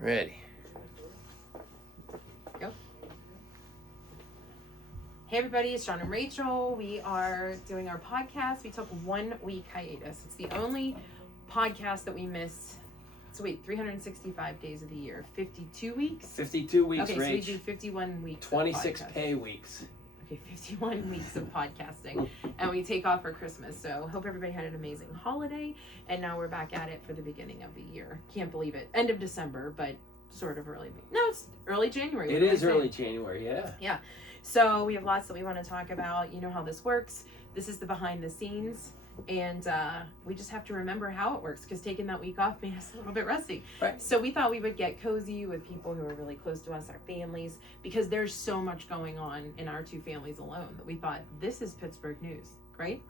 Ready. Go. Hey everybody, it's John and Rachel. We are doing our podcast. We took 1 week hiatus. It's the only podcast that we miss. So wait, 365 days of the year, 52 weeks? 52 weeks, okay, Rach. so we do 51 weeks. 26 pay weeks. Okay, 51 weeks of podcasting, and we take off for Christmas. So hope everybody had an amazing holiday, and now we're back at it for the beginning of the year. Can't believe it. End of December, but sort of early. No, it's early January. It is early January, yeah. Yeah. So we have lots that we want to talk about. You know how this works. This is the behind the scenes. And we just have to remember how it works, because taking that week off made us a little bit rusty. Right. So we thought we would get cozy with people who are really close to us, our families, because there's so much going on in our two families alone that we thought this is Pittsburgh news, right?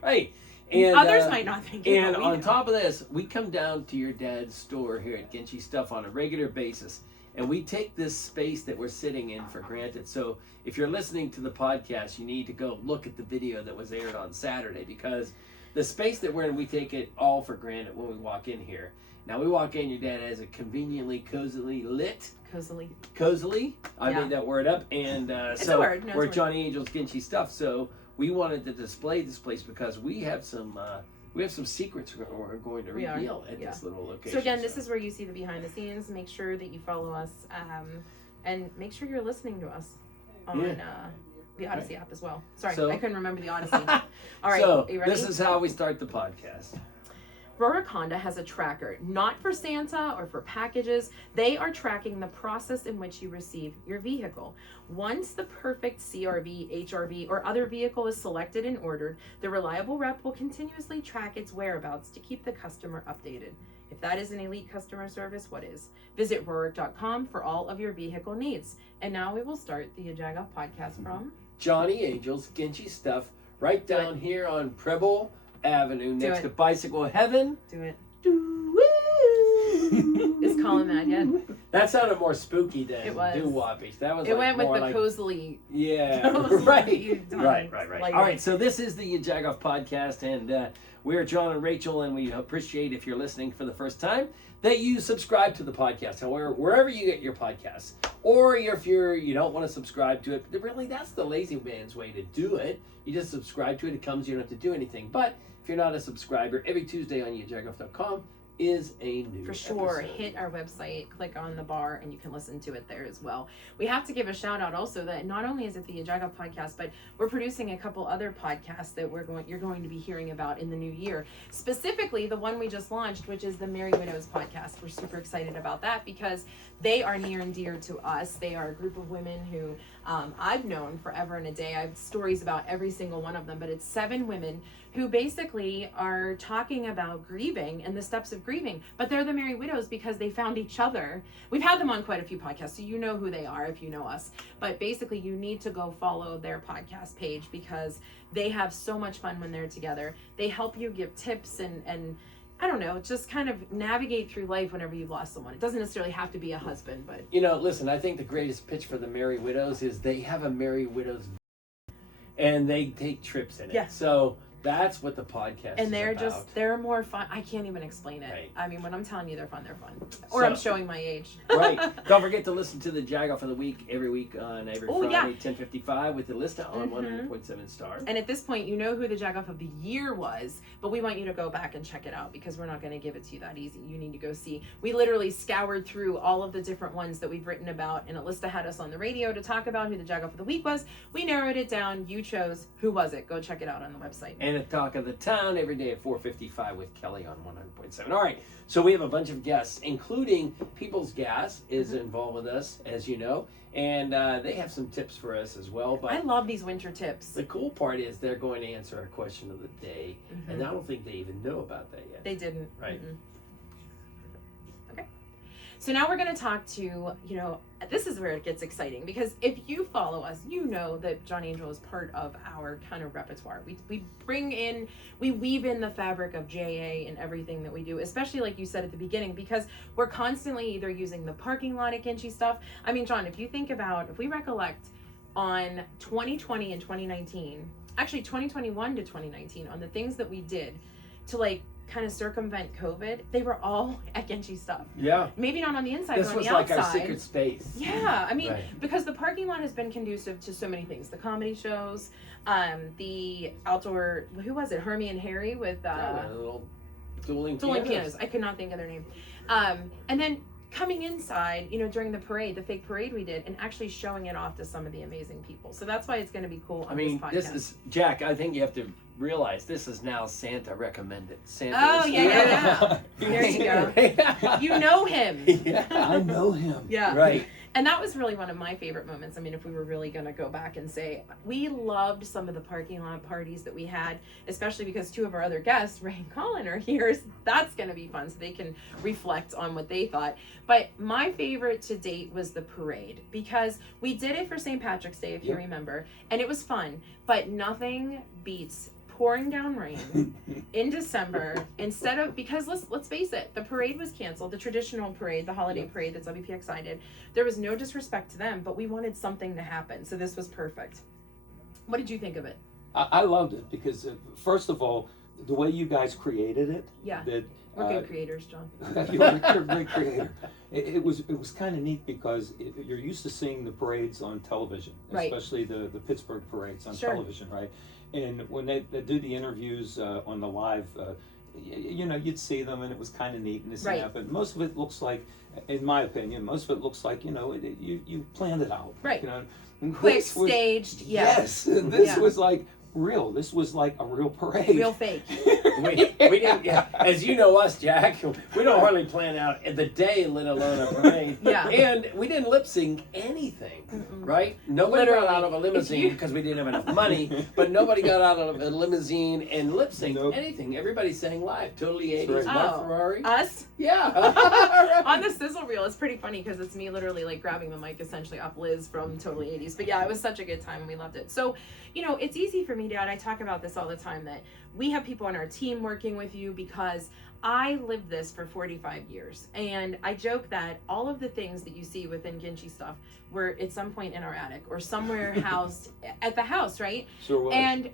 Right. And others might not think it. And on top of this, we come down to your dad's store here at Ginchy Stuff on a regular basis. And we take this space that we're sitting in for granted. So if you're listening to the podcast, you need to go look at the video that was aired on Saturday, because the space that we're in, we take it all for granted when we walk in here. Now we walk in, your dad has it conveniently, cozily lit. Cozily. I made that word up. And so a word. No, we're Johnny Angel's Ginchy Stuff. So we wanted to display this place because we have some secrets we're going to reveal at this little location. So again, this is where you see the behind the scenes. Make sure that you follow us, and make sure you're listening to us on the Odyssey app as well. Sorry, I couldn't remember the Odyssey. All right, so are you ready? This is how we start the podcast. Rorick Honda has a tracker, not for Santa or for packages. They are tracking the process in which you receive your vehicle. Once the perfect CRV, HRV, or other vehicle is selected and ordered, the reliable rep will continuously track its whereabouts to keep the customer updated. If that isn't elite customer service, what is? Visit Rorick.com for all of your vehicle needs. And now we will start the YaJagoff podcast from Johnny Angel's Ginchy Stuff, right down here on Preble Avenue, next to Bicycle Heaven. Do it. Is Collin mad yet? That sounded more spooky than doo-woppish. That was went with the like, cozily. Yeah, right. All right, so this is the YaJagoff podcast, and we're John and Rachel, and we appreciate, if you're listening for the first time, that you subscribe to the podcast. However, wherever you get your podcasts, or if you don't want to subscribe to it, really that's the lazy man's way to do it. You just subscribe to it. It comes. You don't have to do anything. But if you're not a subscriber, every Tuesday on YaJagoff.com is a new For sure. episode. Hit our website, click on the bar, and you can listen to it there as well. We have to give a shout out also that not only is it the YaJagoff podcast, but we're producing a couple other podcasts that you're going to be hearing about in the new year. Specifically, the one we just launched, which is the Merry Widows podcast. We're super excited about that because they are near and dear to us. They are a group of women who I've known forever and a day. I have stories about every single one of them, but it's 7 women who basically are talking about grieving and the steps of grieving, but they're the Merry Widows because they found each other. We've had them on quite a few podcasts, so you know who they are if you know us, but basically you need to go follow their podcast page because they have so much fun when they're together. They help you give tips and I don't know, just kind of navigate through life whenever you've lost someone. It doesn't necessarily have to be a husband, but... Listen, I think the greatest pitch for the Merry Widows is they have a Merry Widows and they take trips in it. Yeah. So that's what the podcast is about. They're more fun. I can't even explain it. Right. I mean, when I'm telling you they're fun. Or I'm showing my age. Right. Don't forget to listen to the Jagoff of the Week every week on every Friday, 10:55 with the Lista on 100.7 Star. And at this point, you know who the Jagoff of the Year was, but we want you to go back and check it out because we're not going to give it to you that easy. You need to go see. We literally scoured through all of the different ones that we've written about, and Alyssa had us on the radio to talk about who the Jagoff of the Week was. We narrowed it down. You chose. Who was it? Go check it out on the website. And a Talk of the Town every day at 4:55 with Kelly on 100.7. All right, so we have a bunch of guests, including People's Gas is involved with us, as you know, and they have some tips for us as well. But I love these winter tips. The cool part is they're going to answer our question of the day, and I don't think they even know about that yet. They didn't. Right. Okay. So now we're going to talk to, this is where it gets exciting because if you follow us, you know that John Angel is part of our kind of repertoire. We weave in the fabric of JA in everything that we do, especially like you said at the beginning, because we're constantly either using the parking lot at Ginchy Stuff. I mean, John, if we recollect on 2020 and 2019, actually 2021 to 2019, on the things that we did to kind of circumvent COVID, they were all at Ginchy Stuff. Yeah. Maybe not on the inside, This but on was the like outside. our secret space. Yeah, I mean, Right. because the parking lot has been conducive to so many things. The comedy shows, the outdoor, who was it? Hermie and Harry with Yeah, little dueling pianos. I could not think of their name. And then coming inside, you know, during the parade, the fake parade we did, and actually showing it off to some of the amazing people. So that's why it's going to be cool on this podcast. This is, Jack, I think you have to realize this is now Santa recommended. Santa Oh, is yeah. here. There you go. You know him. Yeah. I know him. Yeah. Right. And that was really one of my favorite moments. I mean, if we were really going to go back and say, we loved some of the parking lot parties that we had, especially because two of our other guests, Ray and Collin, are here. So that's going to be fun, so they can reflect on what they thought. But my favorite to date was the parade, because we did it for St. Patrick's Day, if you remember, and it was fun. But nothing beats pouring down rain in December because let's face it, the parade was canceled, the traditional parade, the holiday parade that WPXI did. There was no disrespect to them, but we wanted something to happen, so this was perfect. What did you think of it? I loved it because, first of all, the way you guys created it. Yeah, that we're good creators, John. You're a great creator. It was kind of neat because you're used to seeing the parades on television, especially the Pittsburgh parades on television, right? And when they do the interviews on the live, you know, you'd see them and it was kind of neat and this and that. But most of it looks like, in my opinion, you know, you planned it out. Right. You know, quick, staged. Yes. This was like real. This was like a real parade. Real fake. we didn't, as you know us, Jack, we don't hardly plan out the day, let alone a parade. Yeah. And we didn't lip sync anything, right? Nobody got out of a limousine because we didn't have enough money, but nobody got out of a limousine and lip synced anything. Everybody sang live. Totally 80s. Mark Ferrari. Us? Yeah. On the sizzle reel, it's pretty funny because it's me literally like grabbing the mic essentially off Liz from Totally 80s. But yeah, it was such a good time and we loved it. So, you know, it's easy for me, Dad. I talk about this all the time that we have people on our team working with you because I lived this for 45 years. And I joke that all of the things that you see within Ginchy Stuff were at some point in our attic or somewhere housed at the house, right? Sure was. And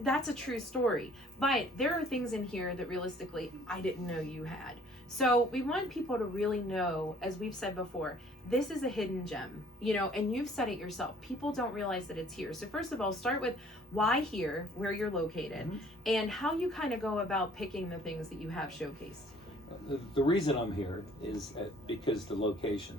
that's a true story. But there are things in here that realistically I didn't know you had. So we want people to really know, as we've said before, this is a hidden gem, you know, and you've said it yourself. People don't realize that it's here. So first of all, start with why here, where you're located, and how you kind of go about picking the things that you have showcased. The reason I'm here is because the location.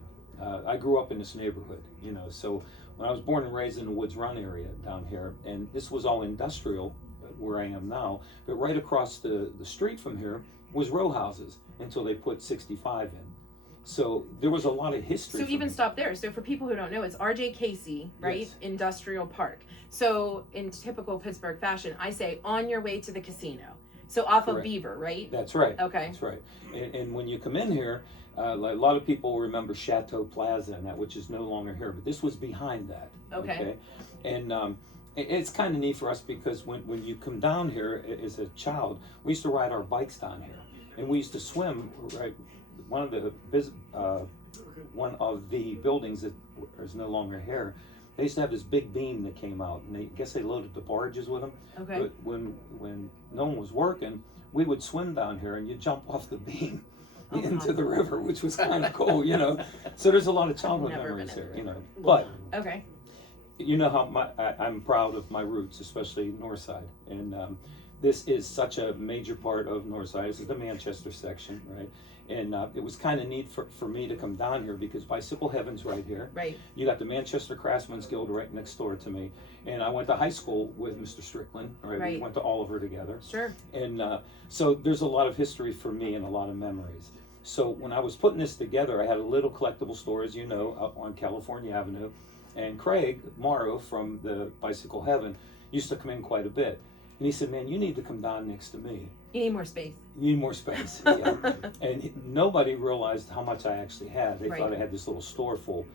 I grew up in this neighborhood, you know, so when I was born and raised in the Woods Run area down here, and this was all industrial where I am now, but right across the street from here was row houses until they put 65 in. So there was a lot of history. So even stop there. So for people who don't know, it's R.J. Casey, right? Yes. Industrial Park. So in typical Pittsburgh fashion, I say on your way to the casino. So off of Beaver, right? That's right. Okay. That's right. And when you come in here, a lot of people remember Chateau Plaza and that, which is no longer here, but this was behind that. Okay. And it's kind of neat for us because when you come down here as a child, we used to ride our bikes down here, and we used to swim right. One of the buildings that is no longer here, they used to have this big beam that came out, and I guess they loaded the barges with them. Okay. But when no one was working, we would swim down here, and you'd jump off the beam into the river, which was kind of cool, you know. So there's a lot of childhood memories here, you know. But you know how I'm proud of my roots, especially Northside, and this is such a major part of Northside. This is the Manchester section, right? And it was kind of neat for me to come down here because Bicycle Heaven's right here. Right. You got the Manchester Craftsman's Guild right next door to me. And I went to high school with Mr. Strickland. Right. We went to Oliver together. Sure. And so there's a lot of history for me and a lot of memories. So when I was putting this together, I had a little collectible store, as you know, up on California Avenue. And Craig Morrow from the Bicycle Heaven used to come in quite a bit. And he said, man, you need to come down next to me. You need more space. You need more space. Yeah. And nobody realized how much I actually had. They thought I had this little store full.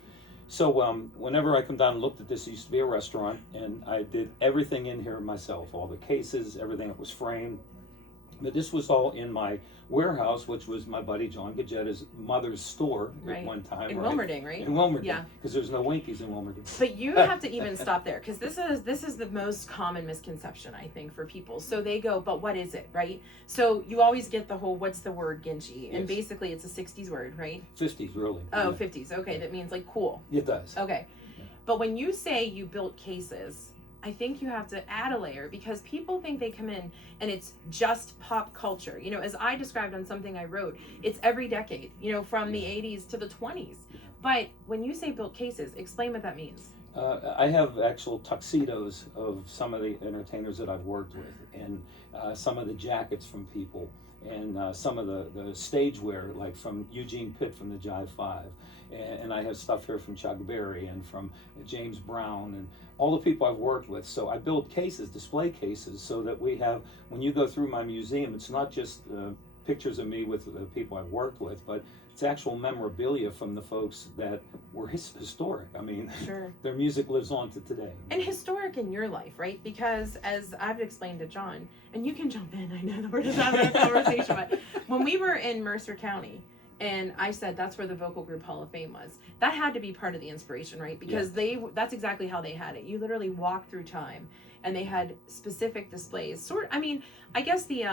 So whenever I come down and looked at this, it used to be a restaurant, and I did everything in here myself. All the cases, everything that was framed. But this was all in my warehouse, which was my buddy John Gajetta's mother's store at one time. In Wilmerding, right? In Wilmerding. Yeah. Because there's no Winkies in Wilmerding. But you have to even stop there, because this is the most common misconception, I think, for people. So they go, but what is it, right? So you always get the whole, what's the word Ginchy? And basically it's a 60s word, right? 50s, really. Oh, yeah. 50s. Okay, that means like cool. It does. Okay. But when you say you built cases, I think you have to add a layer, because people think they come in and it's just pop culture. You know, as I described on something I wrote, it's every decade, you know, from the 80s to the 20s. But when you say built cases, explain what that means. I have actual tuxedos of some of the entertainers that I've worked with, and some of the jackets from people, and some of the stage wear, like from Eugene Pitt from the Jive 5. And I have stuff here from Chuck Berry and from James Brown and all the people I've worked with. So I build cases, display cases, so that we have, when you go through my museum, it's not just pictures of me with the people I've worked with, but it's actual memorabilia from the folks that were historic. I mean, sure. Their music lives on to today. And historic in your life, right? Because as I've explained to John, and you can jump in, I know that we're just having a conversation, but when we were in Mercer County, and I said that's where the Vocal Group Hall of Fame was, that had to be part of the inspiration, right? Because that's exactly how they had it. You literally walked through time, and they had specific displays. I guess the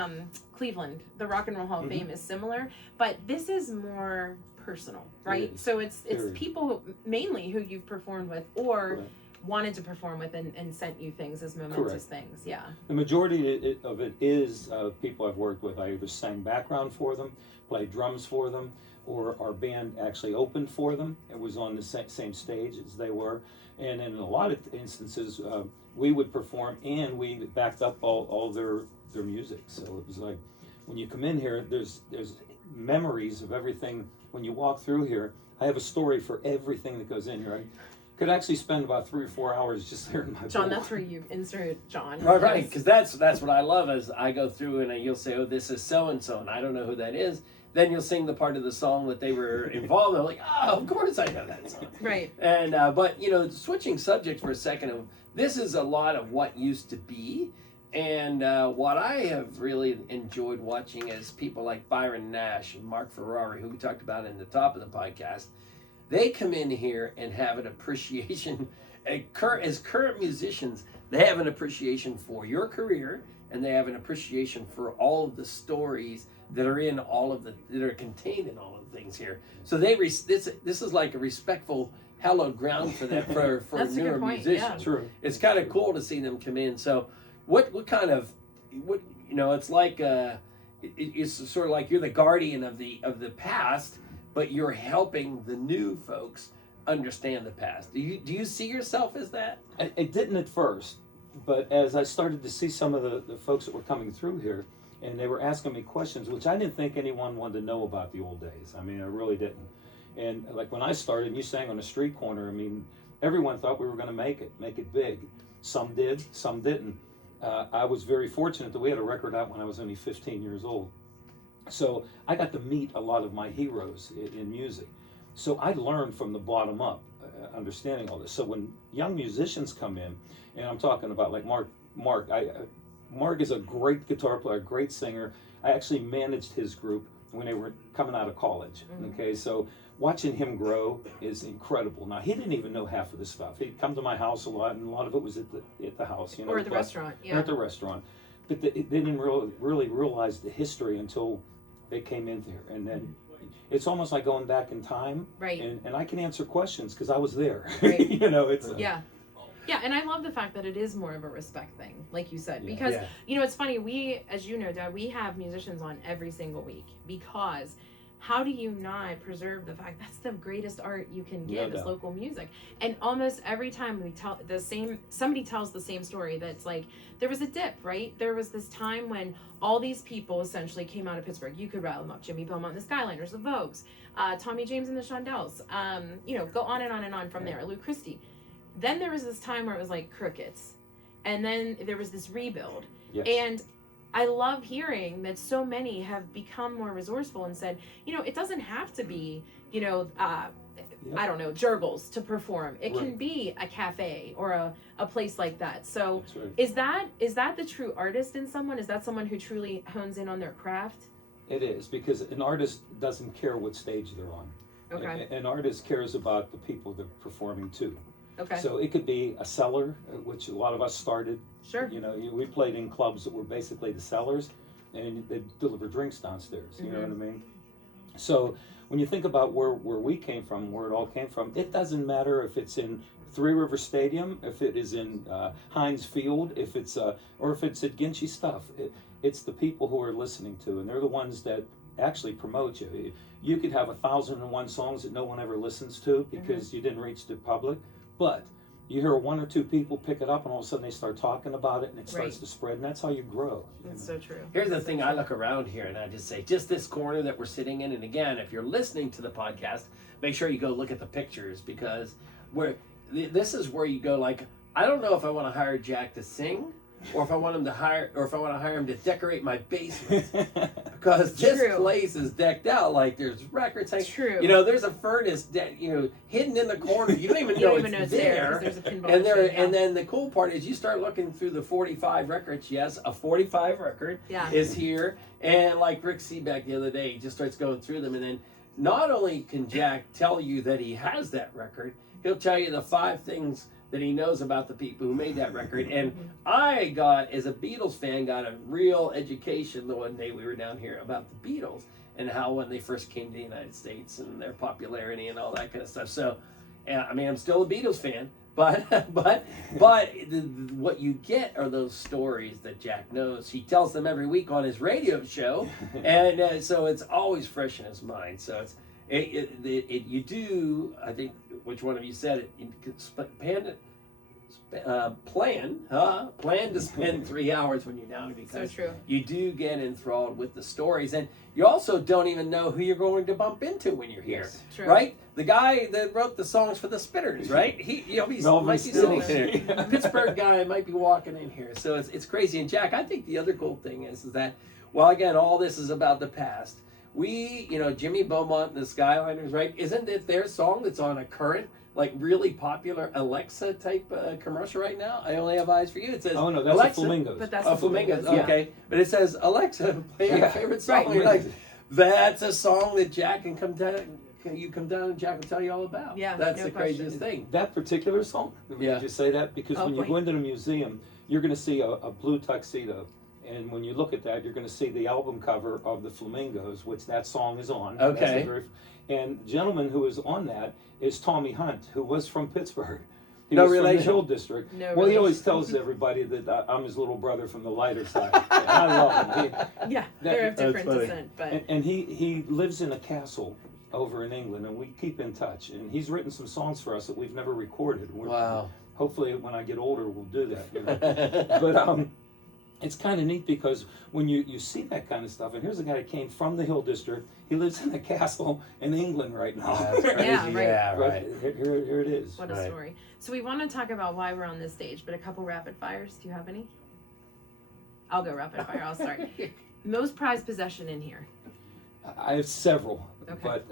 Cleveland, the Rock and Roll Hall of Fame is similar, but this is more personal, right? So it's people mainly who you've performed with or wanted to perform with and sent you things as momentous things. Yeah. The majority of it is people I've worked with. I either sang background for them, played drums for them, or our band actually opened for them. It was on the same stage as they were. And in a lot of instances, we would perform and we backed up all their music. So it was like, when you come in here, there's memories of everything. When you walk through here, I have a story for everything that goes in here. I could actually spend about 3 or 4 hours just there in my John, pool. that's where you insert John. Right, because that's what I love is I go through and you'll say, oh, this is so-and-so, and I don't know who that is. Then you'll sing the part of the song that they were involved in. I'm like, oh, of course I know that song. Right. And, but, you know, switching subject for a second, this is a lot of what used to be. And what I have really enjoyed watching is people like Byron Nash and Mark Ferrari, who we talked about in the top of the podcast. They come in here and have an appreciation, as current musicians, they have an appreciation for your career, and they have an appreciation for all of the stories that are in that are contained in all of the things here. So this is like a respectful hallowed ground for them for newer musicians. Yeah. True. It's kind of cool to see them come in. So what it's like it's sort of like you're the guardian of the past, but you're helping the new folks understand the past. Do you see yourself as that? I didn't at first, but as I started to see some of the folks that were coming through here, and they were asking me questions, which I didn't think anyone wanted to know about the old days. I mean, I really didn't. And like when I started, and you sang on a street corner, I mean, everyone thought we were going to make it big. Some did, some didn't. I was very fortunate that we had a record out when I was only 15 years old. So I got to meet a lot of my heroes in music. So I learned from the bottom up, understanding all this. So when young musicians come in, and I'm talking about like Mark is a great guitar player, great singer. I actually managed his group when they were coming out of college. Okay, so watching him grow is incredible. Now, he didn't even know half of this stuff. He'd come to my house a lot, and a lot of it was at the house, you know. Or at the restaurant, yeah. Or at the restaurant. But they didn't really realize the history until they came in there. And then it's almost like going back in time. Right. And I can answer questions because I was there. Right. You know, it's... Yeah. Yeah, and I love the fact that it is more of a respect thing, like you said, because, you know, it's funny, we, as you know, Dad, we have musicians on every single week, because how do you not preserve the fact that's the greatest art you can give is local music? And almost every time we tell somebody tells the same story, that's like, there was a dip, right? There was this time when all these people essentially came out of Pittsburgh. You could rattle them up: Jimmy Beaumont and the Skyliners, the Vogues, Tommy James and the Shondells, you know, go on and on from there, Lou Christie. Then there was this time where it was like crickets, and then there was this rebuild. Yes. And I love hearing that so many have become more resourceful and said, you know, it doesn't have to be, you know, I don't know, Jurgles to perform. It Right. can be a cafe or a place like that. So That's right. is that the true artist in someone? Is that someone who truly hones in on their craft? It is, because an artist doesn't care what stage they're on. Okay. An artist cares about the people they're performing to. Okay. So it could be a cellar, which a lot of us started. Sure. You know, we played in clubs that were basically the cellars, and they deliver drinks downstairs. You know what I mean? So when you think about where we came from, where it all came from, it doesn't matter if it's in Three River Stadium, if it is in Heinz Field, if it's or if it's at Ginchy Stuff. It's the people who are listening to, and they're the ones that actually promote you. You could have 1,001 songs that no one ever listens to because you didn't reach the public, but you hear one or two people pick it up, and all of a sudden they start talking about it, and it starts to spread, and that's how you grow. That's so true. Here's the thing, I look around here and I just say, just this corner that we're sitting in, and again, if you're listening to the podcast, make sure you go look at the pictures, because this is where you go, like, I don't know if I want to hire Jack to sing, or if I want him to hire him to decorate my basement, because this place is decked out, like there's records hanging. True. You know, there's a furnace hidden in the corner. You don't even know it's there. There's a pinball And machine, and then the cool part is you start looking through the 45 records. Yes, a 45 record is here, and like Rick Seaback the other day, he just starts going through them, and then not only can Jack tell you that he has that record, he'll tell you the 5 things that he knows about the people who made that record. And I got, as a Beatles fan, got a real education the one day we were down here about the Beatles and how when they first came to the United States and their popularity and all that kind of stuff. So, I mean, I'm still a Beatles fan, but what you get are those stories that Jack knows. He tells them every week on his radio show, and so it's always fresh in his mind. So you do, I think, which one of you said it, you plan to spend 3 hours when you're down, because you do get enthralled with the stories, and you also don't even know who you're going to bump into when you're here, right? The guy that wrote the songs for the Spinners, right? He might be sitting there. Pittsburgh guy might be walking in here, so it's crazy. And Jack, I think the other cool thing is that, well, again, all this is about the past. We, Jimmy Beaumont and the Skyliners, right? Isn't it their song that's on a current, like, really popular Alexa type commercial right now? I Only Have Eyes for You. It says, oh no, that's Alexa, the Flamingos. But that's the Flamingos. Yeah. Okay, but it says, Alexa, play your favorite song. Right. Like, that's a song that Jack can come down. You come down and Jack will tell you all about. Yeah, that's the craziest thing. That particular song. Did you say that? Because when you go into the museum, you're going to see a blue tuxedo. And when you look at that, you're going to see the album cover of the Flamingos, which that song is on. Okay. And the gentleman who is on that is Tommy Hunt, who was from Pittsburgh. He no was relation. From the Hill District. No well, relation. He always tells everybody that I'm his little brother from the lighter side. I love him. They're of different descent, but and he lives in a castle over in England, and we keep in touch. And he's written some songs for us that we've never recorded. Wow. Hopefully, when I get older, we'll do that. But it's kind of neat, because when you see that kind of stuff, and here's a guy that came from the Hill District. He lives in a castle in England right now. That's crazy. Yeah, right. Here it is. What a story. So we want to talk about why we're on this stage, but a couple rapid fires. Do you have any? I'll go rapid fire. I'll start. Most prized possession in here? I have several. Okay. But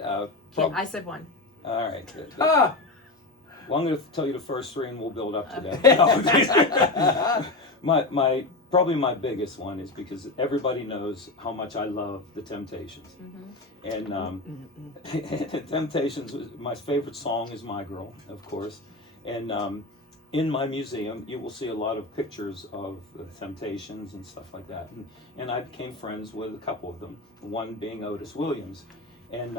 I said one. All right. Well, I'm going to tell you the first 3, and we'll build up to that. No. Probably my biggest one is because everybody knows how much I love the Temptations. And Temptations, my favorite song is My Girl, of course. And in my museum, you will see a lot of pictures of the Temptations and stuff like that. And I became friends with a couple of them, one being Otis Williams. And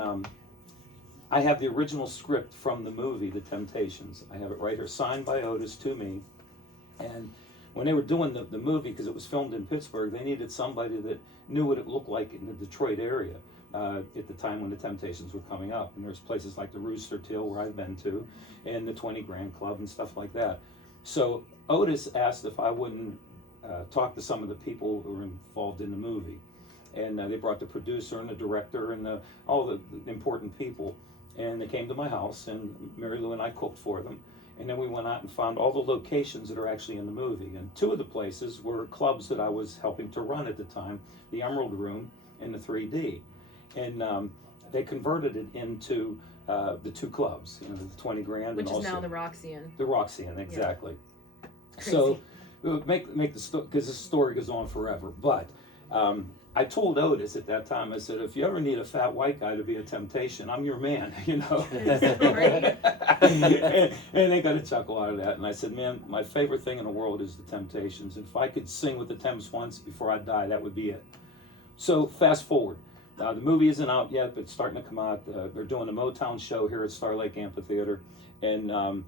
I have the original script from the movie, The Temptations. I have it right here, signed by Otis to me. And when they were doing the movie, because it was filmed in Pittsburgh, they needed somebody that knew what it looked like in the Detroit area at the time when the Temptations were coming up. And there's places like the Rooster Tail, where I've been to, and the 20 Grand Club and stuff like that. So Otis asked if I wouldn't talk to some of the people who were involved in the movie. And they brought the producer and the director and all the important people. And they came to my house, and Mary Lou and I cooked for them. And then we went out and found all the locations that are actually in the movie. And 2 of the places were clubs that I was helping to run at the time, the Emerald Room and the 3D. And they converted it into the two clubs, the 20 grand. Which and is also now the Roxy-Inn. The Roxy-Inn, exactly. Yeah. So make the story, because the story goes on forever. But I told Otis at that time, I said, if you ever need a fat white guy to be a temptation, I'm your man, and they got a chuckle out of that. And I said, man, my favorite thing in the world is the Temptations. If I could sing with the Temps once before I die, that would be it. So fast forward. The movie isn't out yet, but it's starting to come out. They're doing a Motown show here at Star Lake Amphitheater, and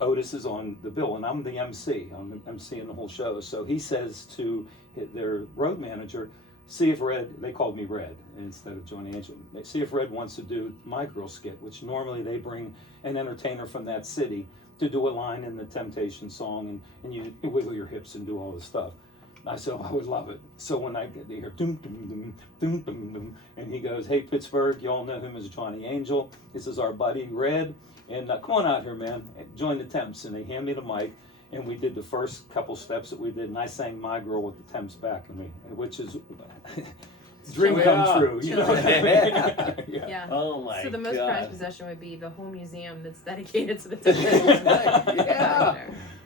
Otis is on the bill, and I'm the MC. I'm emceeing the whole show. So he says to their road manager, see if Red, they called me Red instead of Johnny Angel, see if Red wants to do My Girl skit, which normally they bring an entertainer from that city to do a line in the Temptation song, and you wiggle your hips and do all this stuff. I said, I would love it. So when I get there, doom, doom, doom, doom, doom, doom, and he goes, hey, Pittsburgh, you all know him as Johnny Angel. This is our buddy, Red, and come on out here, man, join the Temps. And they hand me the mic, and we did the first couple steps that we did, and I sang My Girl with the Temps back, which is dream come true, you know what I mean? Yeah. Oh my God. So the most prized possession would be the whole museum that's dedicated to the Temptations.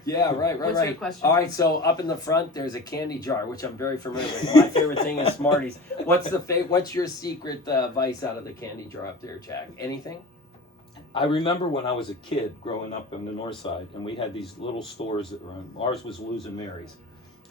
Yeah, right. What's your question? All right, so up in the front, there's a candy jar, which I'm very familiar with. My favorite thing is Smarties. What's your secret vice out of the candy jar up there, Jack? Anything? I remember when I was a kid growing up on the north side, and we had these little stores that were ours was Lou's and Mary's.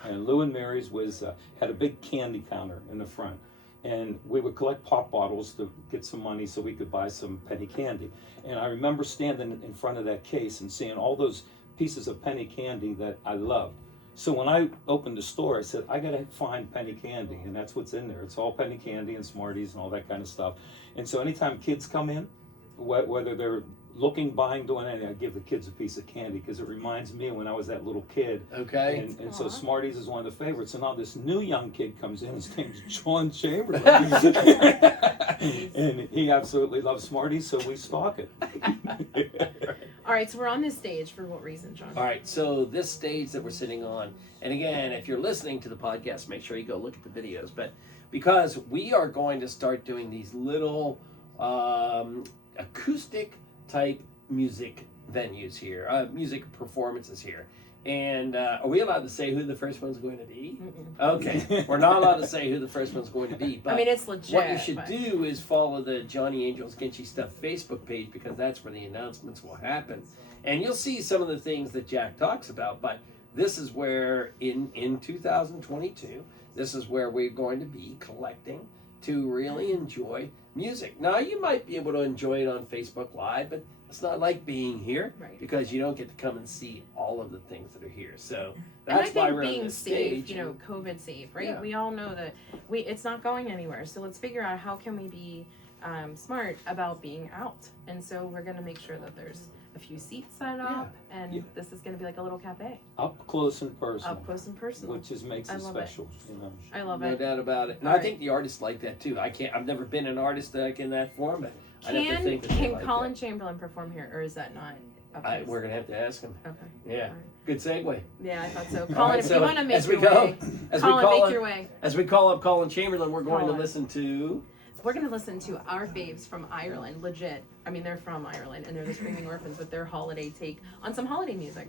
And Lou and Mary's was had a big candy counter in the front. And we would collect pop bottles to get some money so we could buy some penny candy. And I remember standing in front of that case and seeing all those pieces of penny candy that I loved. So when I opened the store, I said, I gotta find penny candy, and that's what's in there. It's all penny candy and Smarties and all that kind of stuff. And so anytime kids come in, whether they're looking, buying, doing anything, I give the kids a piece of candy because it reminds me of when I was that little kid. Okay. And so Smarties is one of the favorites. And now this new young kid comes in, his name's John Chamberlain. And he absolutely loves Smarties, so we stock it. All right, so we're on this stage for what reason, John? All right, so this stage that we're sitting on, and again, if you're listening to the podcast, make sure you go look at the videos, but because we are going to start doing these little acoustic type music venues here, music performances here. And are we allowed to say who the first one's going to be? Mm-mm. Okay, we're not allowed to say who the first one's going to be. But I mean, it's legit. what you should do is follow the Johnny Angel's Ginchy Stuff Facebook page, because that's where the announcements will happen. And you'll see some of the things that Jack talks about. But this is where, in 2022, this is where we're going to be collecting to really enjoy music. Now, you might be able to enjoy it on Facebook Live, but it's not like being here, Right. because you don't get to come and see all of the things that are here. So And I that's why think we're on being this safe, stage. COVID safe, right? Yeah. We all know that it's not going anywhere. So let's figure out how can we be smart about being out. And so we're going to make sure that there's a few seats set up, and this is going to be like a little cafe. Up close and personal. Up close and personal. Which makes I it love it. special. I love No it. doubt about it. And All I think the artists like that too. I've never been an artist like in that form, but I have to think that they Can like Collin that. Chamberlin perform here, or is that not a place? We're gonna have to ask him. Okay. Yeah, All right. good segue. Yeah, I thought so. All Colin, right, if so you want to make as we your go- way, as we Colin, call make it- your way. As we call up Collin Chamberlin, we're going to Colin. listen to. We're going to listen to our faves from Ireland, legit. I mean, they're from Ireland, and they're the Screaming Orphans with their holiday take on some holiday music.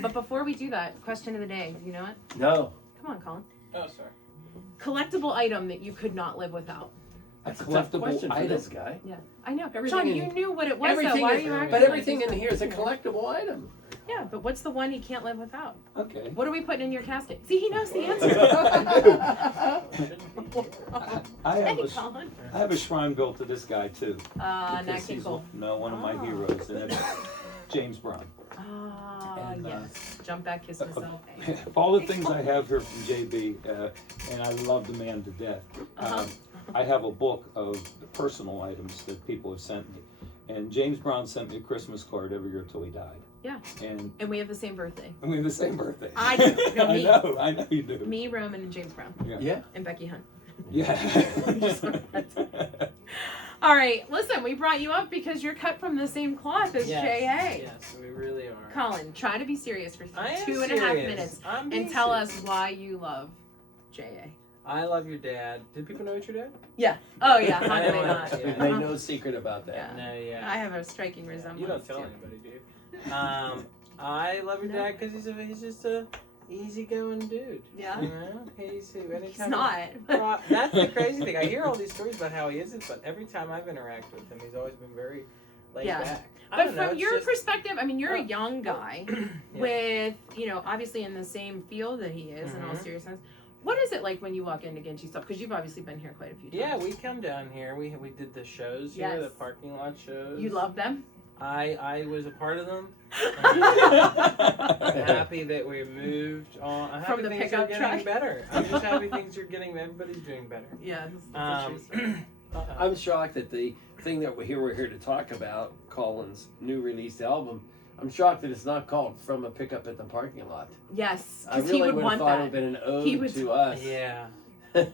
But before we do that, question of the day. You know it? No. Come on, Colin. Oh, sorry. Collectible item that you could not live without. That's a tough question for item. this guy. Yeah, I know. Everything John, in- you knew what it was, though. Everything Why are is- you acting but like everything he's in not here is a thinking? collectible item. Yeah, but what's the one he can't live without? Okay. What are we putting in your casket? See, he knows the answer. I have Hey, a Colin. I have a shrine built to this guy too. Nat because King he's Cole. one of my Oh. heroes, and that's James Brown. Ah, And, yes. Jump back, kiss myself. All the things I have here from JB, and I love the man to death. Uh-huh. I have a book of personal items that people have sent me. And James Brown sent me a Christmas card every year till he died. Yeah. And And we have the same birthday. we have the same birthday. I do. No, me. I know you do. Me, Roman, and James Brown. Yeah. And Becky Hunt. Yeah. All right, listen, we brought you up because you're cut from the same cloth as J.A. Yes, we really are. Colin, try to be serious for I am 2.5 serious. minutes I'm and being tell serious. us why you love J.A. I love your dad. Did people know it's your dad? Yeah. Oh yeah. How I did they didn't not? want- We've made no secret about that. Yeah. No, yeah. I have a striking resemblance. You don't tell too. anybody, do you? I love your dad because he's just a easygoing dude. Yeah. You know? He's He's not. Well, that's the crazy thing. I hear all these stories about how he isn't, but every time I've interacted with him, he's always been very laid back. I But don't know, from it's your just- perspective, I mean, you're a young guy Yeah. with, obviously in the same field that he is in all Mhm. seriousness. What is it like when you walk into Ginchy stuff? Because you've obviously been here quite a few times. Yeah, we come down here. We did the shows here, the Yes. parking lot shows. You love them? I was a part of them. I'm happy that we moved on. I'm From happy the things pickup are getting truck? better. I'm just happy things are getting. Everybody's doing better. Yeah. That's a true story. I'm shocked that the thing that we're here to talk about, Colin's new released album, I'm shocked that it's not called From a Pickup at the Parking Lot. Yes, I because really he would would have want thought it that. would have been an ode He would- to us. Yeah. I know.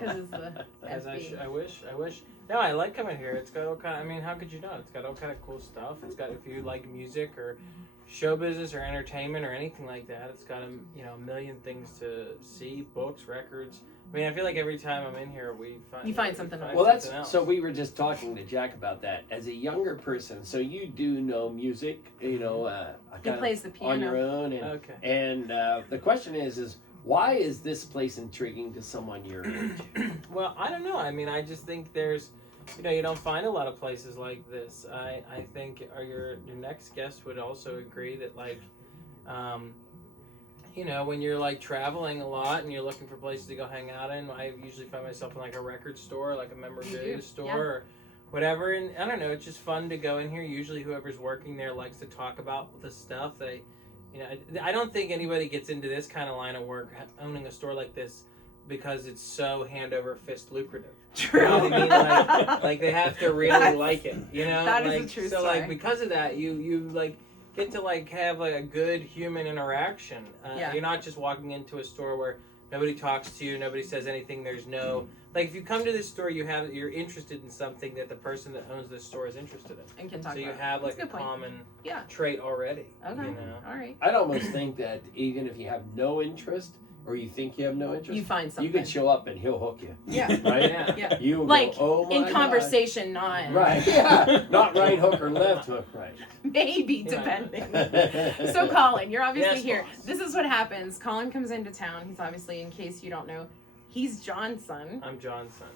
Because it's the Because SB. I wish. No, I like coming here. It's got all kind. I mean, how could you not? It's got all kind of cool stuff. It's got, if you like music or show business or entertainment or anything like that, it's got a million things to see, books, records. I mean, I feel like every time I'm in here, You find something else. Well, that's something else. so. We were just talking to Jack about that. As a younger person, so you do know music, He kind plays the of on your piano. own, and Okay. and the question is why is this place intriguing to someone your age? Well, I don't know. I mean, I just think there's, you don't find a lot of places like this. I think your next guest would also agree that, like, when you're like traveling a lot and you're looking for places to go hang out in, I usually find myself in like a record store, like a memorabilia store, yeah. or whatever. And I don't know, it's just fun to go in here. Usually, whoever's working there likes to talk about the stuff. I don't think anybody gets into this kind of line of work, owning a store like this, because it's so hand over fist lucrative. True. You know what I mean? Like they have to really like it. That is a like, true so story. like because of that, you like get to like have like a good human interaction. Yeah. You're not just walking into a store where nobody talks to you, nobody says anything. There's no, like, if you come to this store, you're interested in something that the person that owns this store is interested in. And can talk So you about have it. like That's a good point. common Yeah. trait already. Okay. All right. I'd almost think that even if you have no interest, or you think you have no interest, You find something. you could show up and he'll hook you. Yeah. Right? Yeah. Yeah. You will Like, go, oh my in God. conversation, not Right. Yeah. Not right hook or left hook. Right. maybe Yeah. depending. So Colin, you're obviously Yes, here. boss. This is what happens. Colin comes into town. He's obviously, in case you don't know, he's John's son. I'm John's son.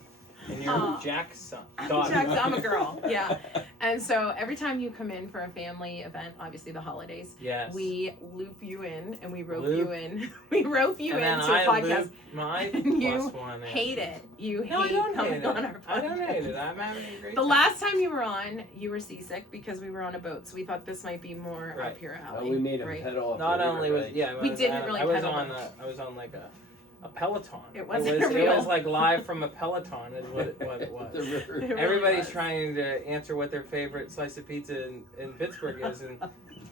And you're Aw. Jack's son. I'm Daughter. Jack's- I'm a girl. Yeah. And so every time you come in for a family event, obviously the holidays, Yes. we loop you in and we rope Loop. you in. We rope you and then into a I podcast. loop my And you plus one in. Hate it. You No, I hate don't coming hate it. on our podcast. I don't hate it. I'm having a great The time. last time you were on, you were seasick because we were on a boat, so we thought this might be more Right. up your alley. We made him right? pedal up Not the only river, was right? yeah, We didn't really I was pedal on them. I was on like a Peloton. It wasn't a real- It was like live from a Peloton is what it was. The river. It really Everybody's was. trying to answer what their favorite slice of pizza in Pittsburgh is, and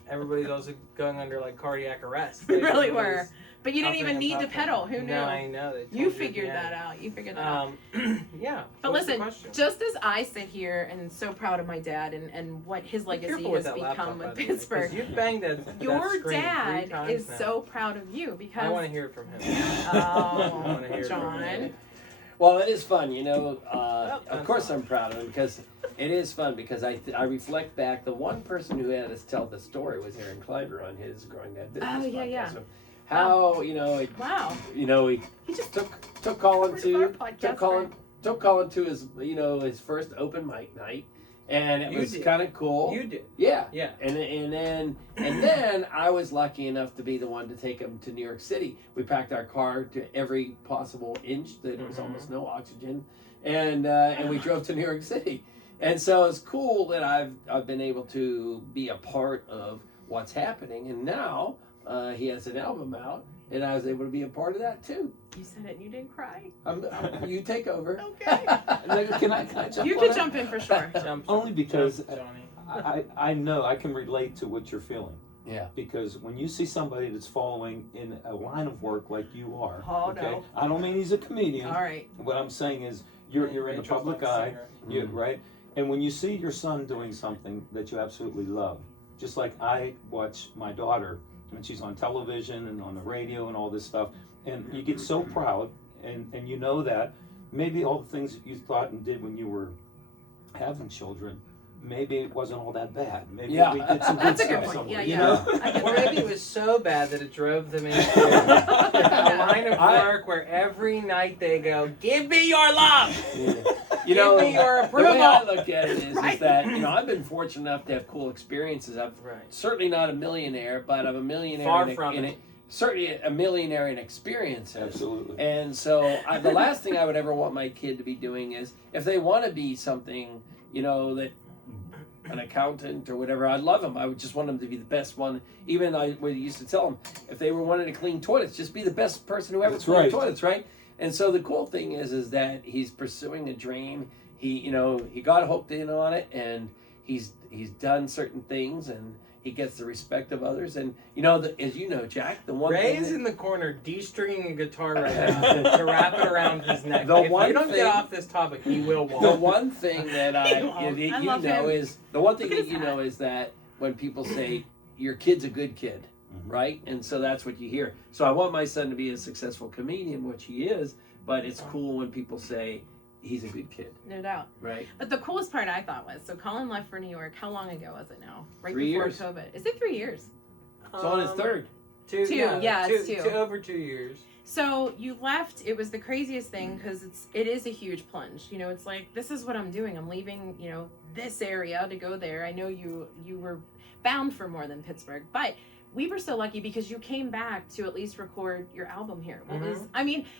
everybody's also going under like cardiac arrest. We Like, really everybody's were. But you didn't huffing even and need to puffing. pedal. Who knew? No, I know. They told You at the figured end. that out. You figured that out. Yeah. But What's the listen, question? just as I sit here and so proud of my dad and what his Be legacy careful with has that laptop, become by with the way, 'cause Pittsburgh, You've banged that your screen 3 dad times is now. so proud of you because I want to hear it from him. Oh, I wanna hear it from John. him. Well, it is fun, of that's course fine. I'm proud of him because it is fun because I reflect back. The one person who had us tell the story was Aaron Kleiber on his Growing That Business Oh, yeah, podcast. yeah. So how Wow. he He just took Colin part of to our podcast, took Colin to his his first open mic night, and it You was did. kind of cool. You did. Yeah. Yeah. And then I was lucky enough to be the one to take him to New York City. We packed our car to every possible inch. There was Mhm. almost no oxygen, and we drove to New York City. And so it's cool that I've been able to be a part of what's happening. And now he has an album out, and I was able to be a part of that too. You said it and you didn't cry. You take over. Okay. Can I jump You on can that? jump in for sure. Jump, Only because jump, Johnny. I know I can relate to what you're feeling. Yeah. Because when you see somebody that's following in a line of work like you are, Oh, okay? no. I don't mean he's a comedian. All right. What I'm saying is you're in the Rachel's public like a eye, singer. right? And when you see your son doing something that you absolutely love, just like I watch my daughter when she's on television and on the radio and all this stuff, and you get so proud, and you know that maybe all the things that you thought and did when you were having children, maybe it wasn't all that bad. Maybe we did some good That's a good stuff point. somewhere. Yeah, You know? Or maybe it was so bad that it drove them into a line of work where every night they go, "Give me your love." You know, Give me your the way I approval. look at it is that, you know, I've been fortunate enough to have cool experiences. I'm certainly not a millionaire, but I'm a millionaire Far from it. Certainly a millionaire in experiences. Absolutely. And so the last thing I would ever want my kid to be doing is, if they want to be something, you know, that an accountant or whatever, I'd love them. I would just want them to be the best one. Even I used to tell them, if they were wanting to clean toilets, just be the best person who ever cleaned toilets, right? And so the cool thing is that he's pursuing a dream. He got hooked in on it, and he's done certain things, and he gets the respect of others. And you know, as you know, Jack, the one Ray's in the corner de-stringing a guitar right now to wrap it around his neck. If you don't get off this topic, he will walk. The one thing that the one thing that you know is that when people say your kid's a good kid, right? And so that's what you hear. So I want my son to be a successful comedian, which he is, but it's cool when people say he's a good kid. No doubt. Right. But the coolest part I thought was, so Collin left for New York. How long ago was it now? Right 3 before years. COVID. Is it 3 years? It's on his third. Two, it's two. Over 2 years. So you left. It was the craziest thing because it is a huge plunge. You know, it's like, this is what I'm doing. I'm leaving, you know, this area to go there. I know you were bound for more than Pittsburgh, but we were so lucky because you came back to at least record your album here.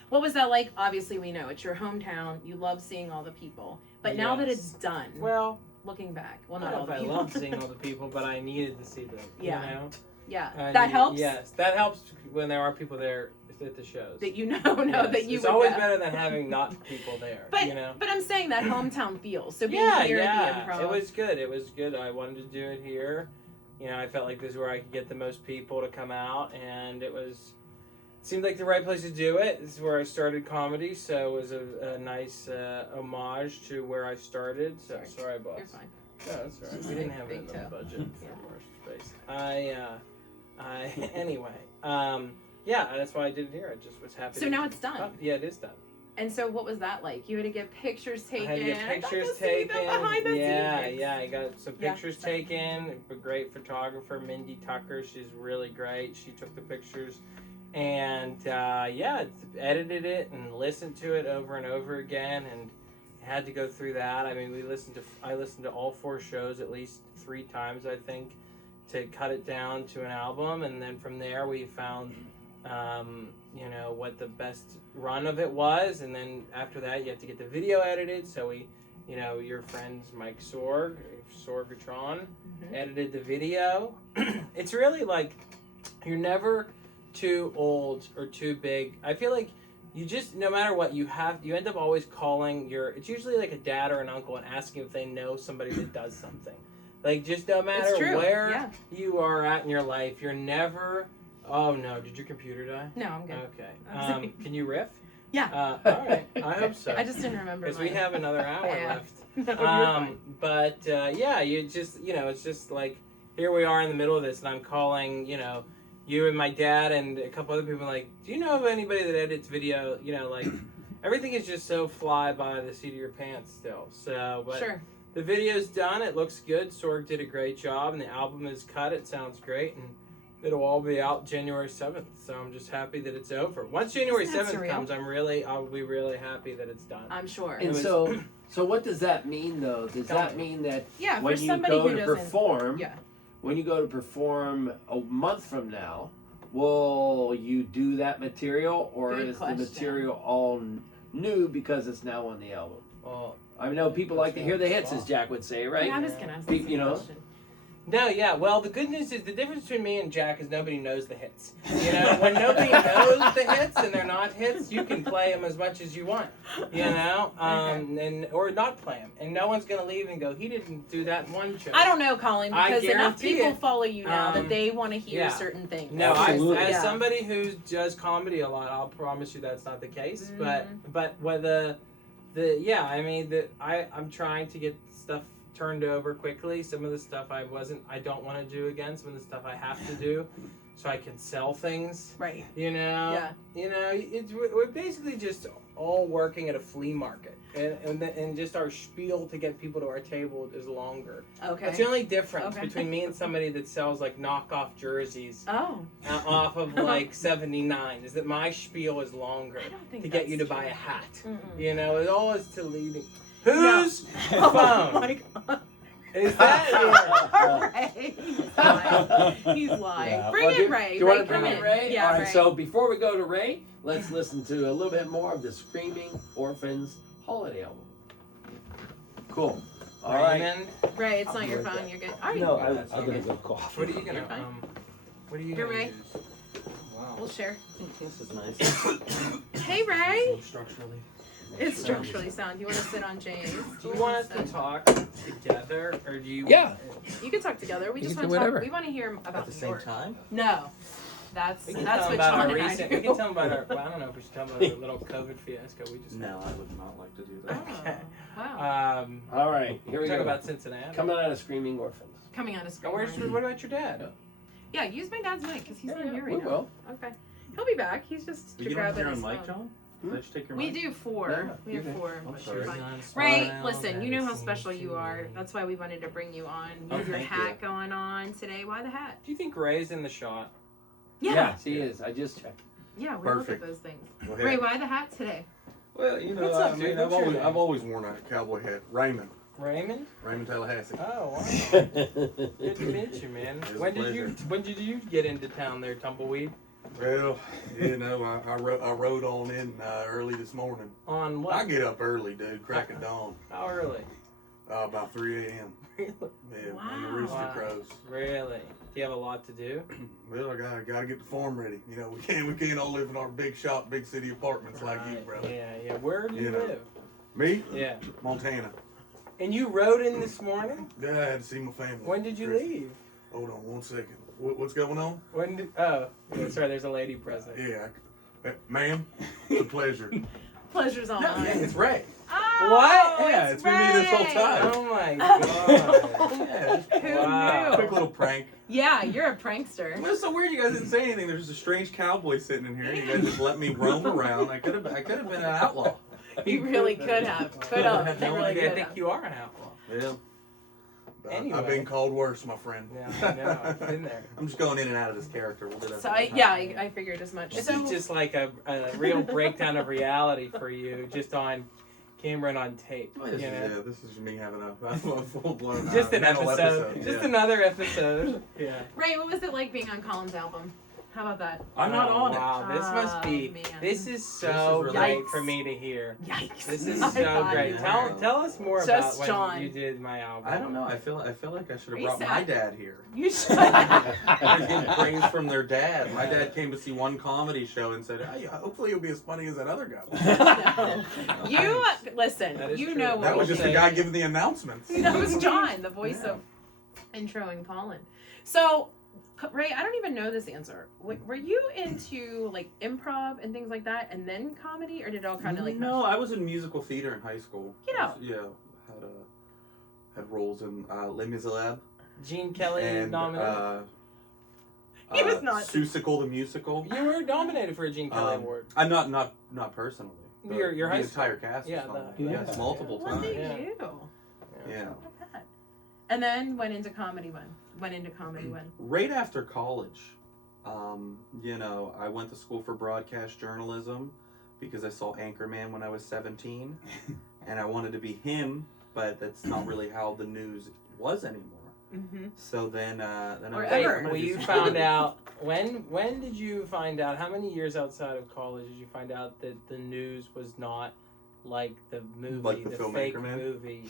What was that like? Obviously, we know it's your hometown. You love seeing all the people, but now that it's done, well, looking back, I love seeing all the people, but I needed to see them. Yeah. You know? Yeah, that helps. Yes, that helps when there are people there at the shows. That that you. It's always better than having not people there. But you know. But I'm saying that hometown feel. So being here at the Improv, it was good. It was good. I wanted to do it here. You know, I felt like this is where I could get the most people to come out, and it seemed like the right place to do it. This is where I started comedy, so it was a nice homage to where I started. So sorry, boss. You're fine. No, that's all right. We didn't have it in the budget for more space. Anyway, that's why I did it here. I just was happy. So now it's done. Yeah, it is done. And so what was that like? You had to get pictures taken. I had to get pictures taken. Behind the scenes. I got some pictures taken. A great photographer, Mindy Tucker. She's really great. She took the pictures, and edited it and listened to it over and over again, and had to go through that. I mean, I listened to all 4 shows at least 3 times, I think, to cut it down to an album, and then from there we found what the best run of it was, and then after that you have to get the video edited. So we, your friends Mike Sorgatron, edited the video. It's really like you're never too old or too big. I feel like you just, no matter what, you end up always calling it's usually like a dad or an uncle and asking if they know somebody that does something. Like, just no matter where you are at in your life, you're never. Oh no! Did your computer die? No, I'm good. Okay. Can you riff? Yeah. All right. I hope so. I just didn't remember. Because we have another hour left. No, you just, it's just like, here we are in the middle of this, and I'm calling, you and my dad and a couple other people, like, do you know of anybody that edits video? Like, everything is just so fly by the seat of your pants still. So, but sure. The video's done. It looks good. Sorg did a great job, and the album is cut. It sounds great, and it'll all be out January 7th. So I'm just happy that it's over. Once January 7th comes, I'll be really happy that it's done. I'm sure. And so what does that mean, though? Does that mean that when you go to perform, when you go to perform a month from now, will you do that material, or is the material all new because it's now on the album? Well, I know people like to hear the hits, as Jack would say, right? Yeah, I was going to ask the same question. No, yeah. Well, the good news is the difference between me and Jack is nobody knows the hits. When nobody knows the hits and they're not hits, you can play them as much as you want. Or not play them, and no one's gonna leave and go, he didn't do that in one show. I don't know, Collin, because enough people follow you now that they want to hear certain things. No, as somebody who does comedy a lot, I'll promise you that's not the case. Mm-hmm. But I'm trying to get stuff turned over quickly. Some of the stuff I don't want to do again. Some of the stuff I have to do, so I can sell things. Right. You know. Yeah. You know, we're basically just all working at a flea market, and just our spiel to get people to our table is longer. Okay. That's the only difference Okay. between me and somebody that sells like knockoff jerseys Oh. off of like 79 is that my spiel is longer I don't think to get you to that's buy true. a hat. Mm-mm. You know, it all is to leading. Whose Oh phone? my God. Is that? Ray. He's lying. He's lying. Yeah. Bring Well, in Ray. Do you Ray, want to come bring in. in Ray? Yeah, All right, Ray. so before we go to Ray, let's listen to a little bit more of the Screaming Orphans holiday album. Cool. All right. Raymond, Ray, it's I'll not be your right phone. back. You're good. All right. No, that's I'm gonna okay. go cough. what are you gonna You're fine. what are you Here, gonna Ray. use? Wow. We'll share. This is nice. Hey, Ray. Structurally. It's structurally sound. You want to sit on Jay's? Do you want us to talk together, or do you? Yeah. You can talk together. We You just can want do to talk. whatever. We want to hear about At the New same York. time? No. That's We can that's tell what about John our and I recent. do. We can tell about our. Well, I don't know if we should tell about our little COVID fiasco we just. No, I would not like to do Oh, that. wow. All right. Here we Talk go. about Cincinnati. Coming out of Screaming Orphans. Coming on a Oh, screen. what about your dad? Yeah, use my dad's mic because he's Yeah, not here we right now. will. Okay. He'll be back. He's just You don't grabbing have his your own mic, phone. John? Hmm? Did you take your We mic? do four. No, We have you're good. four. I'm but sorry. you're fine. Ray, listen, you know how special you are. That's why we wanted to bring you on. You Oh, have your thank hat going on today. Why the hat? Do you think Ray's in the shot? Yeah. Yes, he is. I just checked. Yeah, we Perfect. look at those things. Well, Ray, why the hat today? Well, you know, What's up, I dude? mean, What's your name? I've always worn a cowboy hat. Raymond Tallahassee. Oh wow. Good to meet you, man. It was a When did you get into town there, Tumbleweed? Well, you know, I rode on in early this morning. On what? I get up early, dude, crack of dawn, How early? about 3 a.m. Yeah, when the rooster Wow. crows. Really? Do you have a lot to do? Well, I gotta get the farm ready. You know, we can't all live in our big shop, big city apartments like you, Right. brother. Yeah. Where do you You know. live? Me, Yeah. Montana. And you rode in this morning? Yeah, I had to see my family. When did you Christmas. leave? Hold on 1 second. What's going on? Oh, sorry, there's a lady present. Yeah, ma'am, it's a pleasure. Pleasure's all Yeah, mine. it's Ray. Oh, What? Yeah, it's been me this whole Ray. time. Oh my god. Yeah. Who Wow. Quick knew? little prank. Yeah, you're a prankster. Well, it's so weird you guys didn't say anything. There's a strange cowboy sitting in here. You guys just let me roam around. I could have been an outlaw. You really could have. Could have. had You no really idea. I could think have. you are an outlaw. Yeah. Anyway. I've been called worse, my friend. Yeah, I know. I've been there. I'm just going in and out of this character. We'll do that. So all the time. I figured as much. This So is just like a real breakdown of reality for you, just on camera and on tape. Well, this You is, know? yeah, this is me having a full blown Just an mental episode. Just yeah. another episode. Yeah. Ray, what was it like being on Colin's album? How about that? I'm not Oh, on it. Wow, this must be. Oh, man. This is so really- great Yikes. for me to hear. Yikes! This is I so thought great. you Tell, were. tell us more Just about when John. you did my album. I don't know. I feel like I should Are have you brought my sad? dad here. You should. Everybody's getting praise from their dad. My dad came to see one comedy show and said, "Hey, hopefully you'll be as funny as that other guy." You listen. That is You true. know what That was we just the say. guy giving the announcements. That was John, the voice Yeah. of intro and Colin. So, Ray, I don't even know this answer. Were you into like improv and things like that, and then comedy, or did it all kind of like? No, I was in musical theater in high school. Get out. Yeah, had roles in Les Miserables Gene Kelly and nominated. He was not. Susicle the musical. You were nominated for a Gene Kelly Um, Award. I'm not personally. but Your high the school. entire cast. Yeah, was the- nominated. yeah. Yes, multiple What times. did Yeah. you? Yeah. Look at that. And then went into comedy when? Went into comedy when? Right after college, you know, I went to school for broadcast journalism because I saw Anchorman when I was 17, and I wanted to be him, but that's not really how the news was anymore. Mm-hmm. So then I Or was ever. like, I'm Wait, gonna well, do you something. found out when did you find out? How many years outside of college did you find out that the news was not like the movie, Like the film fake Anchorman? movie?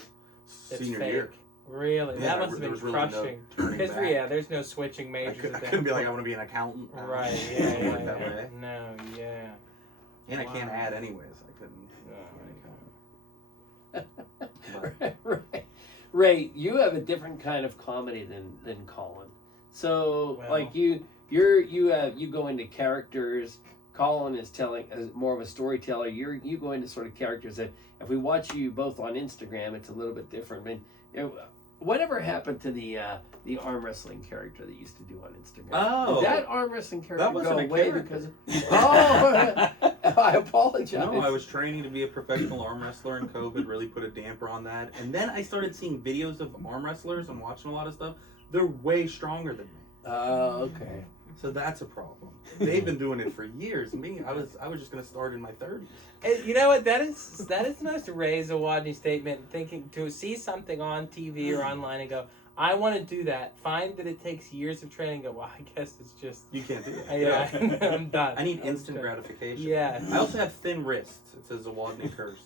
That's Senior fake. year. Really? Yeah, That must have there been was really no crushing. turning Because back. yeah, there's no switching I majors. at that couldn't be like, I point. want to be an accountant. Right? It Yeah, didn't yeah, work that yeah. way. No, yeah. And I can't Wow. add anyways. I couldn't. Ray, you have a different kind of comedy than Colin. So Well. like you go into characters. Colin is telling as more of a storyteller. You go into sort of characters that if we watch you both on Instagram, it's a little bit different. I mean, whatever happened to the arm wrestling character that you used to do on Instagram? Oh. Did that arm wrestling character That wasn't go a away character. because of... Oh, I apologize. No, I was training to be a professional arm wrestler, and COVID really put a damper on that. And then I started seeing videos of arm wrestlers and watching a lot of stuff. They're way stronger than me. Oh, okay. So that's a problem. They've been doing it for years. Me, I was just gonna start in my 30s. And you know what? That is the most Ray Zawodni statement. Thinking to see something on TV or online and go, I want to do that. Find that it takes years of training. And go, well, I guess it's just You can't do that. yeah. I'm done. I need I'm instant done. gratification. Yeah. I also have thin wrists. It's a Zawodni curse.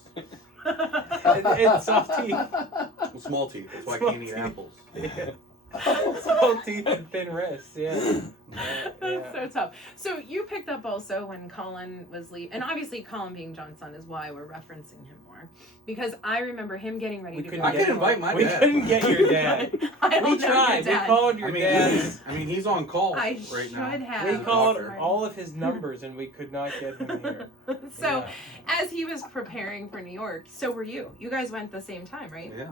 And soft teeth. Well, small teeth. That's why I can't eat apples. Yeah. Soft teeth and thin wrists. Yeah. That's so tough. So you picked up also when Collin was leaving, and obviously Collin being John's son is why we're referencing him more, because I remember him getting ready We to couldn't go. I could invite my We dad. couldn't get your dad. I don't We know tried. your dad. We called your dad. I mean, he's on call I right now. should have. We Yeah. called Doctor. all of his numbers and we could not get him here. So as he was preparing for New York, so were you. You guys went the same time, right? Yeah.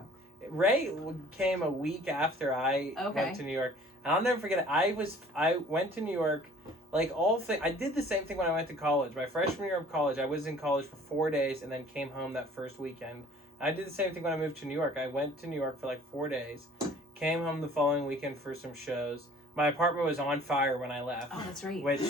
Ray came a week after I Okay. went to New York. And I'll never forget it. I went to New York, like I did the same thing when I went to college. My freshman year of college, I was in college for 4 days and then came home that first weekend. I did the same thing when I moved to New York. I went to New York for like 4 days, came home the following weekend for some shows. My apartment was on fire when I left. Oh, that's right. Which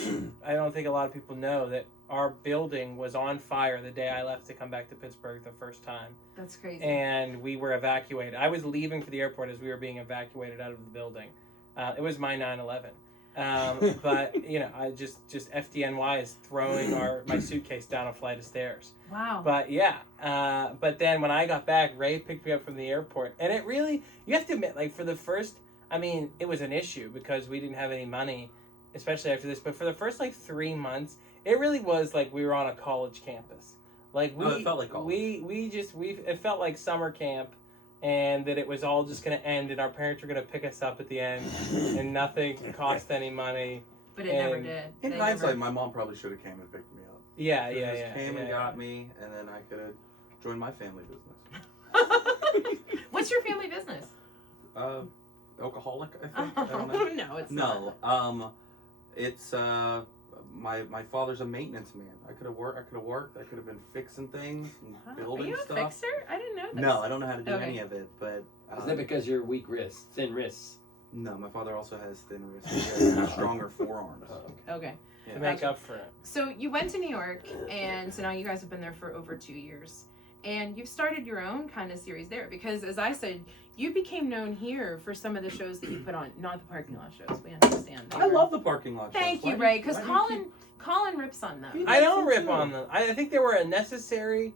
I don't think a lot of people know, that our building was on fire the day I left to come back to Pittsburgh the first time. That's crazy. And we were evacuated. I was leaving for the airport as we were being evacuated out of the building. It was my 9/11. But, you know, I just FDNY is throwing my suitcase down a flight of stairs. Wow. But yeah, but then when I got back, Ray picked me up from the airport. And it really, you have to admit, like for the first, I mean, it was an issue because we didn't have any money, especially after this. But for the first like 3 months, it really was like we were on a college campus. Like it felt like college. it felt like summer camp, and that it was all just going to end, and our parents were going to pick us up at the end, and nothing cost any money. But it never and- did. In They hindsight, never- my mom probably should have came and picked me up. Yeah, She yeah, just yeah. Came and yeah. got me, and then I could have joined my family business. What's your family business? Alcoholic, I think. I don't know. No, it's not. No, it's my father's a maintenance man. I could have worked. I could have been fixing things and Huh? Are building you a stuff. fixer? I didn't know this. No, I don't know how to do Okay. any of it. But Is that because you're weak wrists, thin wrists? no, my father also has thin wrists. He has stronger forearms. Okay. Yeah. To make up for it. So you went to New York, and so now you guys have been there for over 2 years. And you've started your own kind of series there because, as I said, you became known here for some of the shows that you put on, not the parking lot shows. We understand. They I were- love the parking lot. Thank shows. you, Why do Ray, because why do you Collin rips on them. He I don't them rip too. on them. I think they were a necessary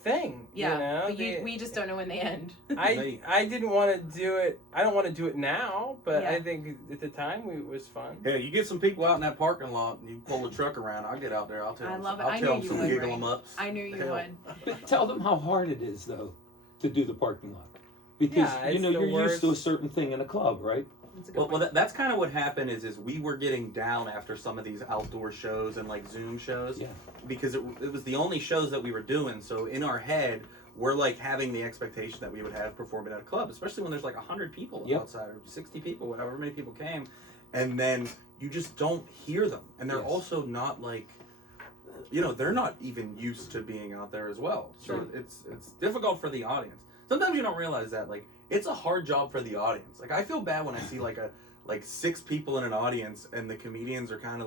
thing. Yeah, you know? but we just don't know when they end. I didn't want to do it. I don't want to do it now, but Yeah. I think at the time it was fun. Yeah, you get some people out in that parking lot and you pull the truck around. I'll get out there. I'll tell I them. love it. I'll I tell knew them you some would, giggle Ray. 'em ups. I knew you Hell. would. But tell them how hard it is, though, to do the parking lot. Because, Yeah, you it's know, the you're used to a worst. certain thing in a club, right? That's a good Well, point. that's kind of what happened is we were getting down after some of these outdoor shows and like Zoom shows Yeah. because it was the only shows that we were doing. So in our head, we're like having the expectation that we would have performing at a club, especially when there's like 100 people Yep. outside or 60 people, however many people came, and then you just don't hear them, and they're Yes. also not like, you know, they're not even used to being out there as well. So Sure. it's difficult for the audience. Sometimes you don't realize that like it's a hard job for the audience. Like I feel bad when I see like 6 people in an audience and the comedians are kind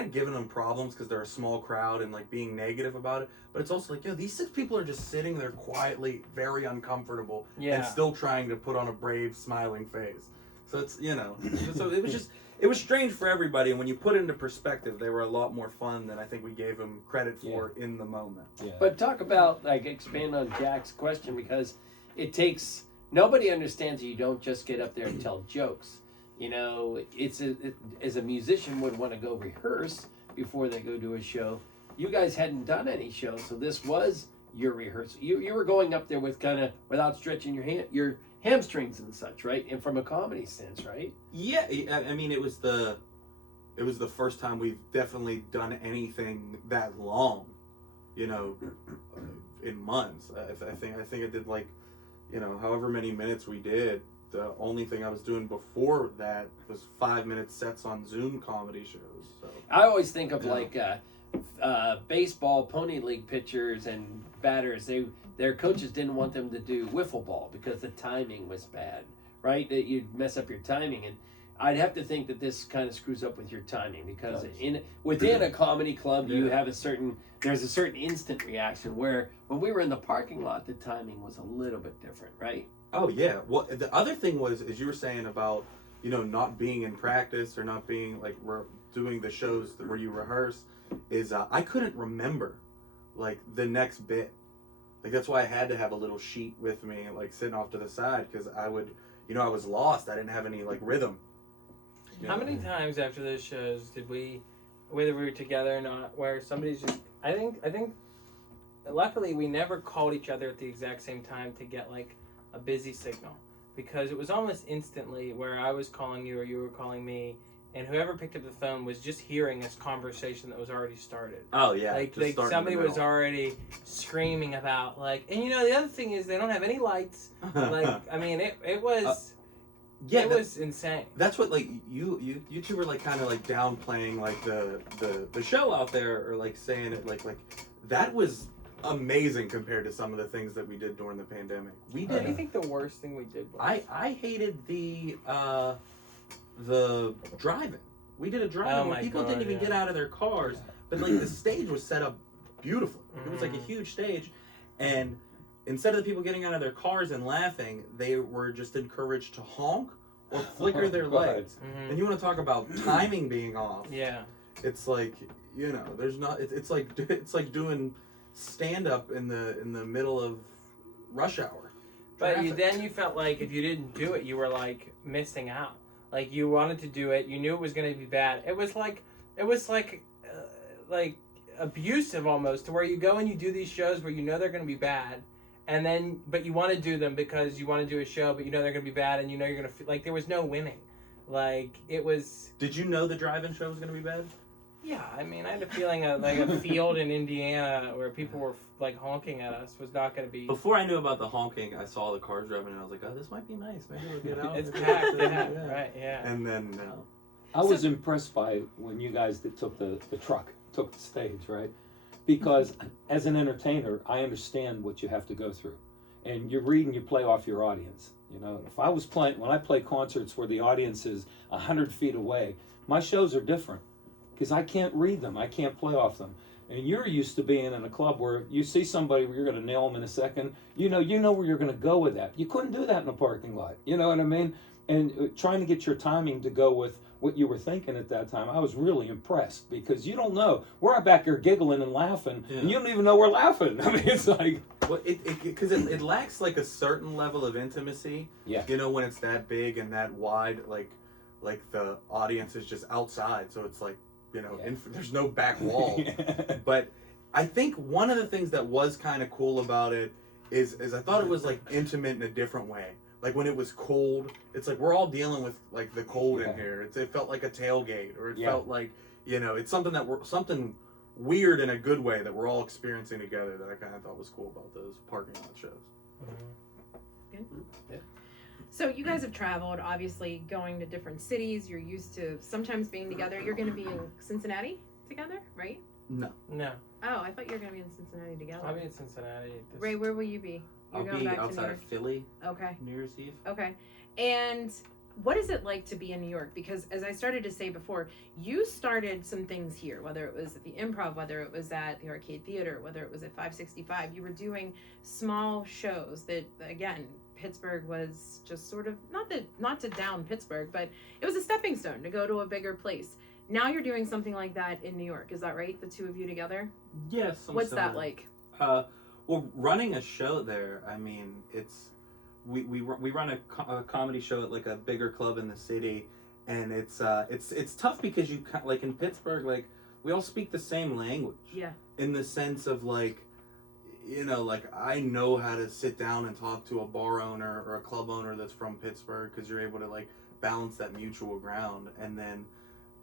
of giving them problems because they're a small crowd and like being negative about it. But it's also like, yo, these 6 people are just sitting there quietly, very uncomfortable, Yeah. and still trying to put on a brave, smiling face. So it's, you know, so it was strange for everybody. And when you put it into perspective, they were a lot more fun than I think we gave them credit for in the moment. Yeah. But talk about, like, expand on Jack's question, because it takes, nobody understands that you don't just get up there and tell jokes. You know, as a musician would want to go rehearse before they go do a show. You guys hadn't done any shows, so this was your rehearsal. You were going up there with kind of, without stretching your hamstrings and such, right? And from a comedy sense, right? Yeah, I mean, it was the first time we've definitely done anything that long, you know, in months. I think I did like, however many minutes we did, the only thing I was doing before that was 5-minute sets on Zoom comedy shows. So I always think of like baseball pony league pitchers and batters. Their coaches didn't want them to do wiffle ball because the timing was bad, right? That you'd mess up your timing, and I'd have to think that this kind of screws up with your timing because within a comedy club you have there's a certain instant reaction where when we were in the parking lot the timing was a little bit different, right? Oh yeah. Well, the other thing was, as you were saying about, not being in practice or not being like doing the shows where you rehearse, is I couldn't remember like the next bit. Like that's why I had to have a little sheet with me, like sitting off to the side, because I would, I was lost. I didn't have any like rhythm. How many times after those shows did we, whether we were together or not, where somebody's just, I think, luckily we never called each other at the exact same time to get like a busy signal, because it was almost instantly where I was calling you or you were calling me, and whoever picked up the phone was just hearing this conversation that was already started. Oh yeah, like somebody was already screaming about like, and the other thing is they don't have any lights. Like I mean, it was. It was insane. That's what like you two were like kind of like downplaying like the show out there, or like saying it like that was amazing compared to some of the things that we did during the pandemic. What do you think the worst thing we did was? I hated the driving. We did a driving where people didn't even get out of their cars, but like the stage was set up beautifully. It was like a huge stage, and instead of the people getting out of their cars and laughing, they were just encouraged to honk or flicker their lights. And you want to talk about timing being off? Yeah. It's like, there's not. It's like doing stand up in the middle of rush hour. But you felt like if you didn't do it, you were like missing out. Like you wanted to do it, you knew it was going to be bad. It was like abusive almost, to where you go and you do these shows where they're going to be bad. And then, but you want to do them because you want to do a show, but they're going to be bad, and you're going to feel like there was no winning. Like it was. Did you know the drive-in show was going to be bad? Yeah, I mean, I had a feeling like a field in Indiana where people were like honking at us was not going to be. Before I knew about the honking, I saw the cars driving, and I was like, "Oh, this might be nice. Maybe we'll get out." It's packed, right? Yeah. And then I was impressed by when you guys took the stage, right? Because as an entertainer, I understand what you have to go through, and you read and you play off your audience. If I was when I play concerts where the audience is 100 feet away, my shows are different because I can't read them, I can't play off them. And you're used to being in a club where you see somebody where you're going to nail them in a second. You know where you're going to go with that. You couldn't do that in a parking lot. You know what I mean? And trying to get your timing to go with what you were thinking at that time, I was really impressed, because you don't know. We're back here giggling and laughing, and you don't even know we're laughing. I mean, it's like... Well, because it lacks like a certain level of intimacy. Yeah. When it's that big and that wide, like the audience is just outside, so it's like, there's no back wall. But I think one of the things that was kind of cool about it is I thought it was like intimate in a different way. Like when it was cold, it's like we're all dealing with like the cold in here. It felt like a tailgate, or it felt like, it's something weird in a good way that we're all experiencing together, that I kind of thought was cool about those parking lot shows. Good. Yeah. So you guys have traveled, obviously going to different cities. You're used to sometimes being together. You're going to be in Cincinnati together, right? No. Oh, I thought you were going to be in Cincinnati together. I'll be in Cincinnati. Ray, where will you be? I'll be outside of Philly. Okay. New Year's Eve. Okay. And what is it like to be in New York? Because as I started to say before, you started some things here, whether it was at the Improv, whether it was at the Arcade Theater, whether it was at 565. You were doing small shows that, again, Pittsburgh was just sort of, not to down Pittsburgh, but it was a stepping stone to go to a bigger place. Now you're doing something like that in New York. Is that right? The two of you together? Yes. What's that like? Well, running a show there, I mean, it's we run a comedy show at like a bigger club in the city, and it's tough because you like in Pittsburgh, like we all speak the same language. Yeah. In the sense of like, like I know how to sit down and talk to a bar owner or a club owner that's from Pittsburgh, because you're able to like balance that mutual ground. And then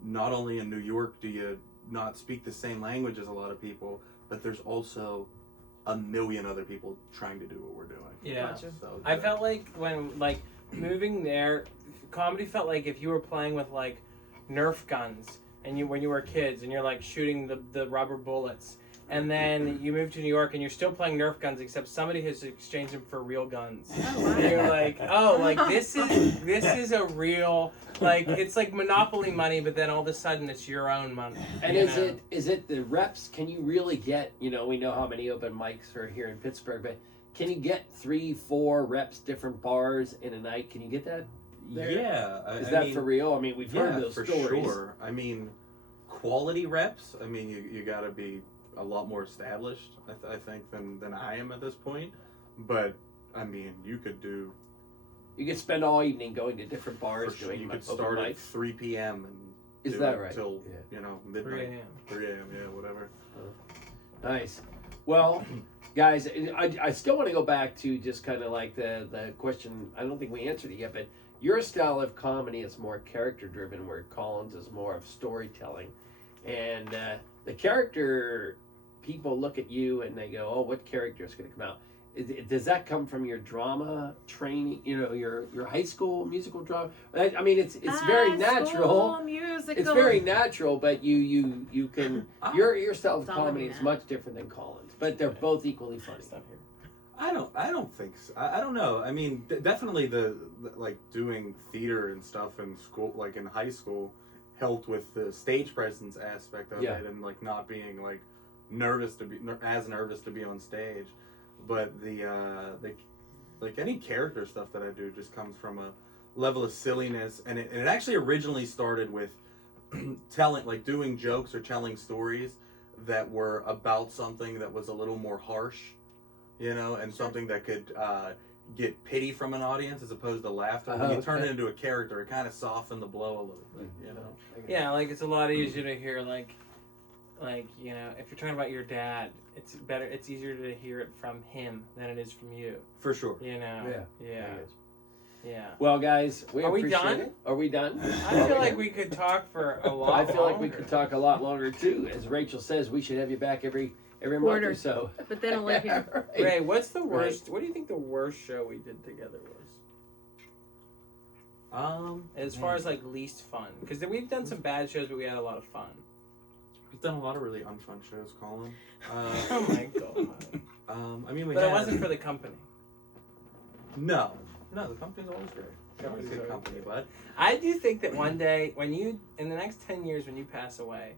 not only in New York do you not speak the same language as a lot of people, but there's also a million other people trying to do what we're doing. Yeah. Gotcha. So I felt like when moving there, comedy felt like if you were playing with like Nerf guns and when you were kids and you're like shooting the rubber bullets, and then you move to New York and you're still playing Nerf guns except somebody has exchanged them for real guns. Oh, wow. And you're like, oh, like this is a real, like it's like Monopoly money, but then all of a sudden it's your own money. And you is know? it the reps? Can you really get, we know how many open mics are here in Pittsburgh, but can you get 3-4 reps, different bars in a night? Can you get that there? Yeah. Is that for real? I mean, we've heard those for stories. sure. I mean, quality reps, I mean, you got to be a lot more established, I think, than I am at this point. But, I mean, you could spend all evening going to different bars sure, doing you could open start at mics. 3 p.m. and Is do that it right? till, Yeah. midnight. 3 a.m. 3 a.m., yeah, whatever. Nice. Well, guys, I still want to go back to just kind of like the question. I don't think we answered it yet, but your style of comedy is more character driven, where Colin's is more of storytelling. And the character, people look at you and they go, "Oh, what character is going to come out?" Does that come from your drama training? Your high school musical drama. I mean, it's very natural. It's very natural, but you can your style of comedy is much different than Colin's, but they're both equally funny. I don't think so. I don't know. I mean, definitely the like doing theater and stuff in school, like in high school, helped with the stage presence aspect of it, and like not being like nervous to be on stage. But the like any character stuff that I do just comes from a level of silliness, and it actually originally started with doing jokes or telling stories that were about something that was a little more harsh, and something that could get pity from an audience as opposed to laughter. When you turn it into a character, it kind of softened the blow a little bit, Yeah, like it's a lot easier to hear like if you're talking about your dad, it's easier to hear it from him than it is from you. For sure. Yeah. Well, guys, Are we appreciate done? it. Are we done? I feel like we could talk for a lot I feel like we longer. could talk a lot longer too. As Rachel says, we should have you back every month or so. But then I'll let him. Right. Ray, what's the worst? What do you think the worst show we did together was? As far as like least fun, because we've done some bad shows, but we had a lot of fun. We've done a lot of really unfun shows, Colin. Oh my god. I mean, But it wasn't for the company. No, the company's always great. Company's a good company, bud. I do think that one day, in the next 10 years, when you pass away,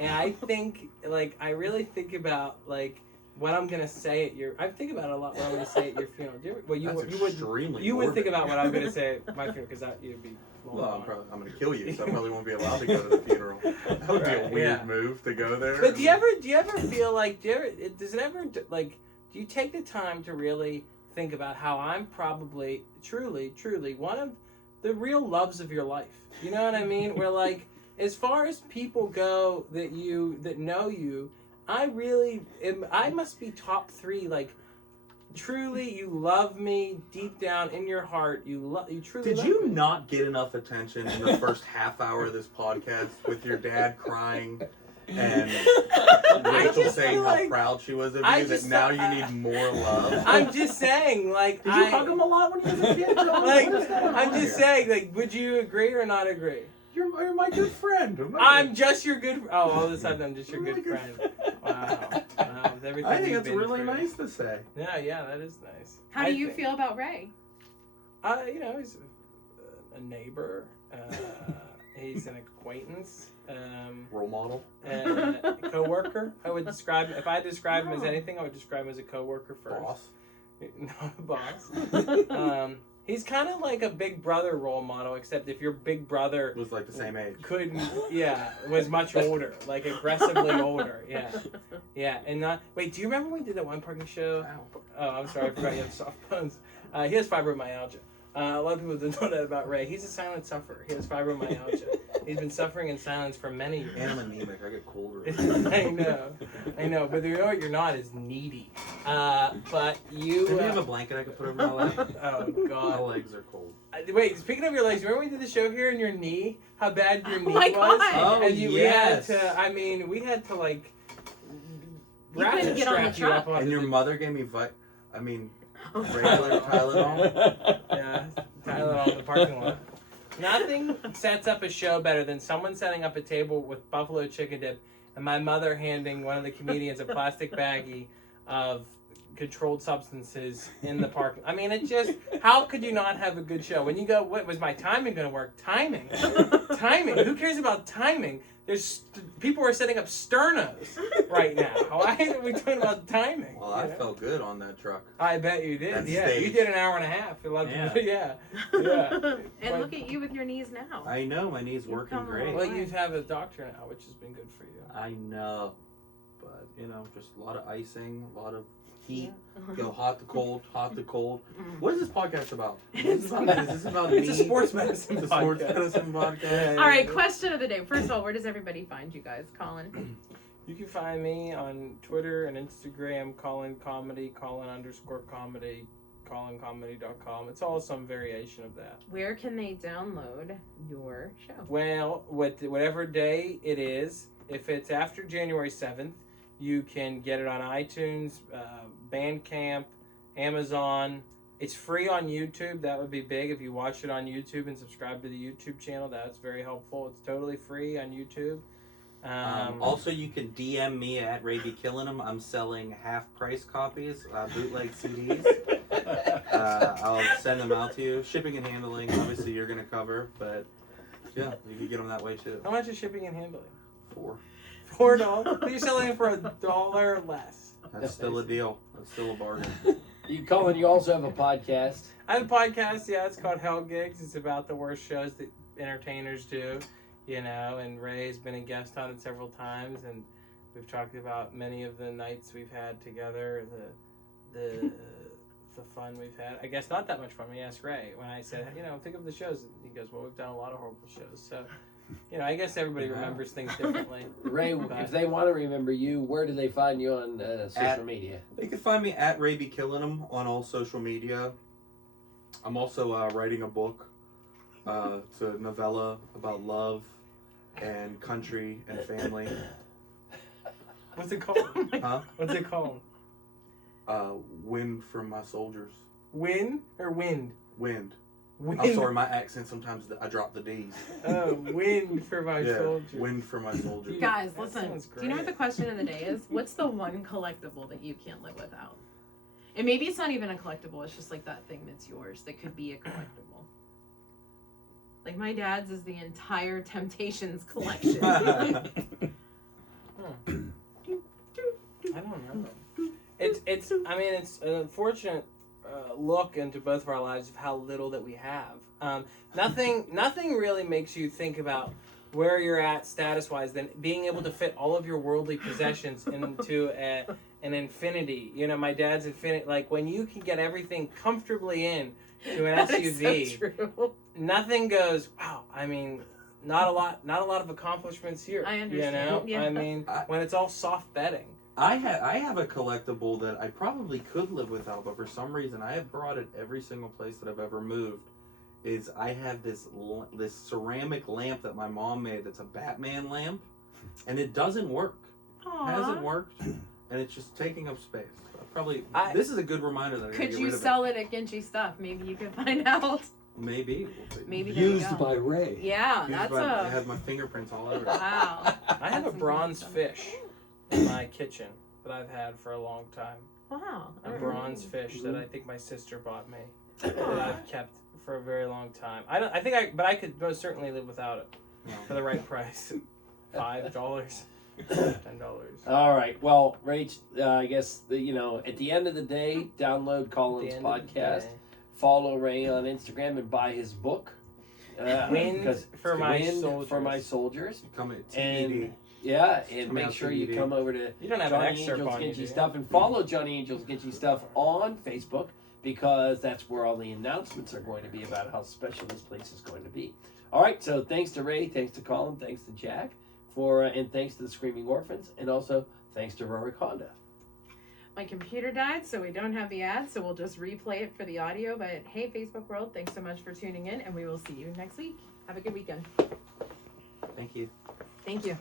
and I think, like, I really think about, like, what I'm gonna say at your. I think about it a lot. What I'm gonna say at your funeral. You would think about what I'm gonna say at my funeral because you'd be. Well, I'm gonna kill you, so I probably won't be allowed to go to the funeral. That would be a weird move to go there. But do you ever feel like do you take the time to really think about how I'm probably truly one of the real loves of your life? You know what I mean? Where like as far as people go that know you, I must be top 3. Like truly, you love me deep down in your heart. You truly. Did love you me. not get enough attention in the first half hour of this podcast with your dad crying and Rachel saying how proud she was of you? That now you need more love. I'm just saying, like, Did you hug him a lot when you was a kid? Like, I'm just saying, like, would you agree or not agree? You're my good friend. I'm just your good. Oh, all of a sudden I'm just your good friend. Wow. With everything I think you've that's been really through. nice to say. Yeah, that is nice. How do you feel about Ray? He's a neighbor. He's an acquaintance. Role model. A coworker. I would describe if I describe him as anything, I would describe him as a coworker first. Boss. Not a boss. He's kind of like a big brother role model, except if your big brother Was like the same age. was much older, like aggressively older, and not. Wait, do you remember when we did that one parking show? Oh, I'm sorry, I forgot you have soft bones. He has fibromyalgia. A lot of people don't know that about Ray. He's a silent sufferer. He has fibromyalgia. He's been suffering in silence for many years. And I'm anemic. I get colder. I know. But you know what you're not is needy. But you. Do you have a blanket I could put over my leg? Oh God. My legs are cold. Wait, speaking of your legs, remember we did the show here and your knee? How bad your knee my was? God. Oh, And yes. we had to like You couldn't get on the strap you up truck. onto And your the- mother gave me regular Tylenol. Yeah, Tylenol in the parking lot. Nothing sets up a show better than someone setting up a table with buffalo chicken dip and my mother handing one of the comedians a plastic baggie of controlled substances in the parking. I mean, it just, how could you not have a good show? When you go, what was my timing going to work? Timing. Who cares about timing? People are setting up sternos right now. Why are we talking about timing? Well, I felt good on that truck. I bet you did. That Yeah, stage. you did an hour and a half. Yeah. And look at you with your knees now. I know, my knee's working come great. Well, you have a doctor now, which has been good for you. I know. But, just a lot of icing, a lot of heat. Go hot to cold, hot to cold. What is this podcast about? Is this about It's me? a sports medicine It's a sports podcast. medicine podcast. All right, question of the day. First of all, where does everybody find you guys, Colin? You can find me on Twitter and Instagram, Collin Comedy, Collin_comedy, CollinComedy.com. It's all some variation of that. Where can they download your show? Well, whatever day it is, if it's after January 7th, you can get it on iTunes, Bandcamp, Amazon. It's free on YouTube. That would be big if you watch it on YouTube and subscribe to the YouTube channel. That's very helpful. It's totally free on YouTube. Also, you can DM me at Ray B Killing 'em. I'm selling half-price copies, bootleg CDs. I'll send them out to you. Shipping and handling, obviously, you're going to cover, but yeah, you can get them that way too. How much is shipping and handling? $4. You're selling it for $1 less. That's still a deal. That's still a bargain. Colin, you also have a podcast. I have a podcast, yeah, it's called Hell Gigs. It's about the worst shows that entertainers do, and Ray's been a guest on it several times, and we've talked about many of the nights we've had together, the fun we've had. I guess not that much fun. We asked Ray when I said, think of the shows. He goes, well, we've done a lot of horrible shows. So, I guess everybody remembers things differently. Ray, if they want to remember you, where do they find you on social media? You can find me at Ray B Killing 'em on all social media. I'm also writing a book. It's a novella about love and country and family. What's it called? Huh? What's it called? Wind from my soldiers. Win or wind? Wind. Wind. I'm sorry, my accent sometimes I drop the D's. Oh, wind for my soldiers. Wind for my soldiers. Guys, That listen. sounds Do you know what great. the question of the day is? What's the one collectible that you can't live without? And maybe it's not even a collectible. It's just like that thing that's yours that could be a collectible. Like my dad's is the entire Temptations collection. I don't know. It's an unfortunate look into both of our lives of how little that we have. Nothing really makes you think about where you're at status-wise than being able to fit all of your worldly possessions into an infinity. My dad's infinity. Like when you can get everything comfortably in to an That SUV, is so true. nothing goes. Wow. Not a lot of accomplishments here. I understand, yeah. When it's all soft bedding. I have a collectible that I probably could live without, but for some reason I have brought it every single place that I've ever moved. I have this ceramic lamp that my mom made that's a Batman lamp, and it doesn't work. Aww. It hasn't worked, and it's just taking up space. This is a good reminder that I gotta Could get you rid of sell it at Ginchy Stuff? Maybe you could find out. Maybe. Maybe there you Used go. by Ray. Yeah, Used that's by- I a have my fingerprints all over it. wow. I have a That's bronze awesome. fish in my kitchen that I've had for a long time. Wow. A bronze fish that I think my sister bought me that I've kept for a very long time. But I could most certainly live without it for the right price. $5, $10. All right. Well, Rach, I guess at the end of the day, download Colin's At the end of the podcast, day. follow Ray on Instagram, and buy his book. Wind because for my Wind soldiers. for my soldiers. Come at TBD. And yeah, and Come make out sure to you DVD. come over to You don't have an Johnny excerpt Angel's on you, Ginchy do you? Stuff and follow Johnny Angel's Ginchy Stuff on Facebook, because that's where all the announcements are going to be about how special this place is going to be. All right, so thanks to Ray, thanks to Colin, thanks to Jack, and thanks to the Screaming Orphans, and also thanks to Rory Honda. My computer died, so we don't have the ad, so we'll just replay it for the audio. But hey, Facebook world, thanks so much for tuning in, and we will see you next week. Have a good weekend. Thank you. Thank you.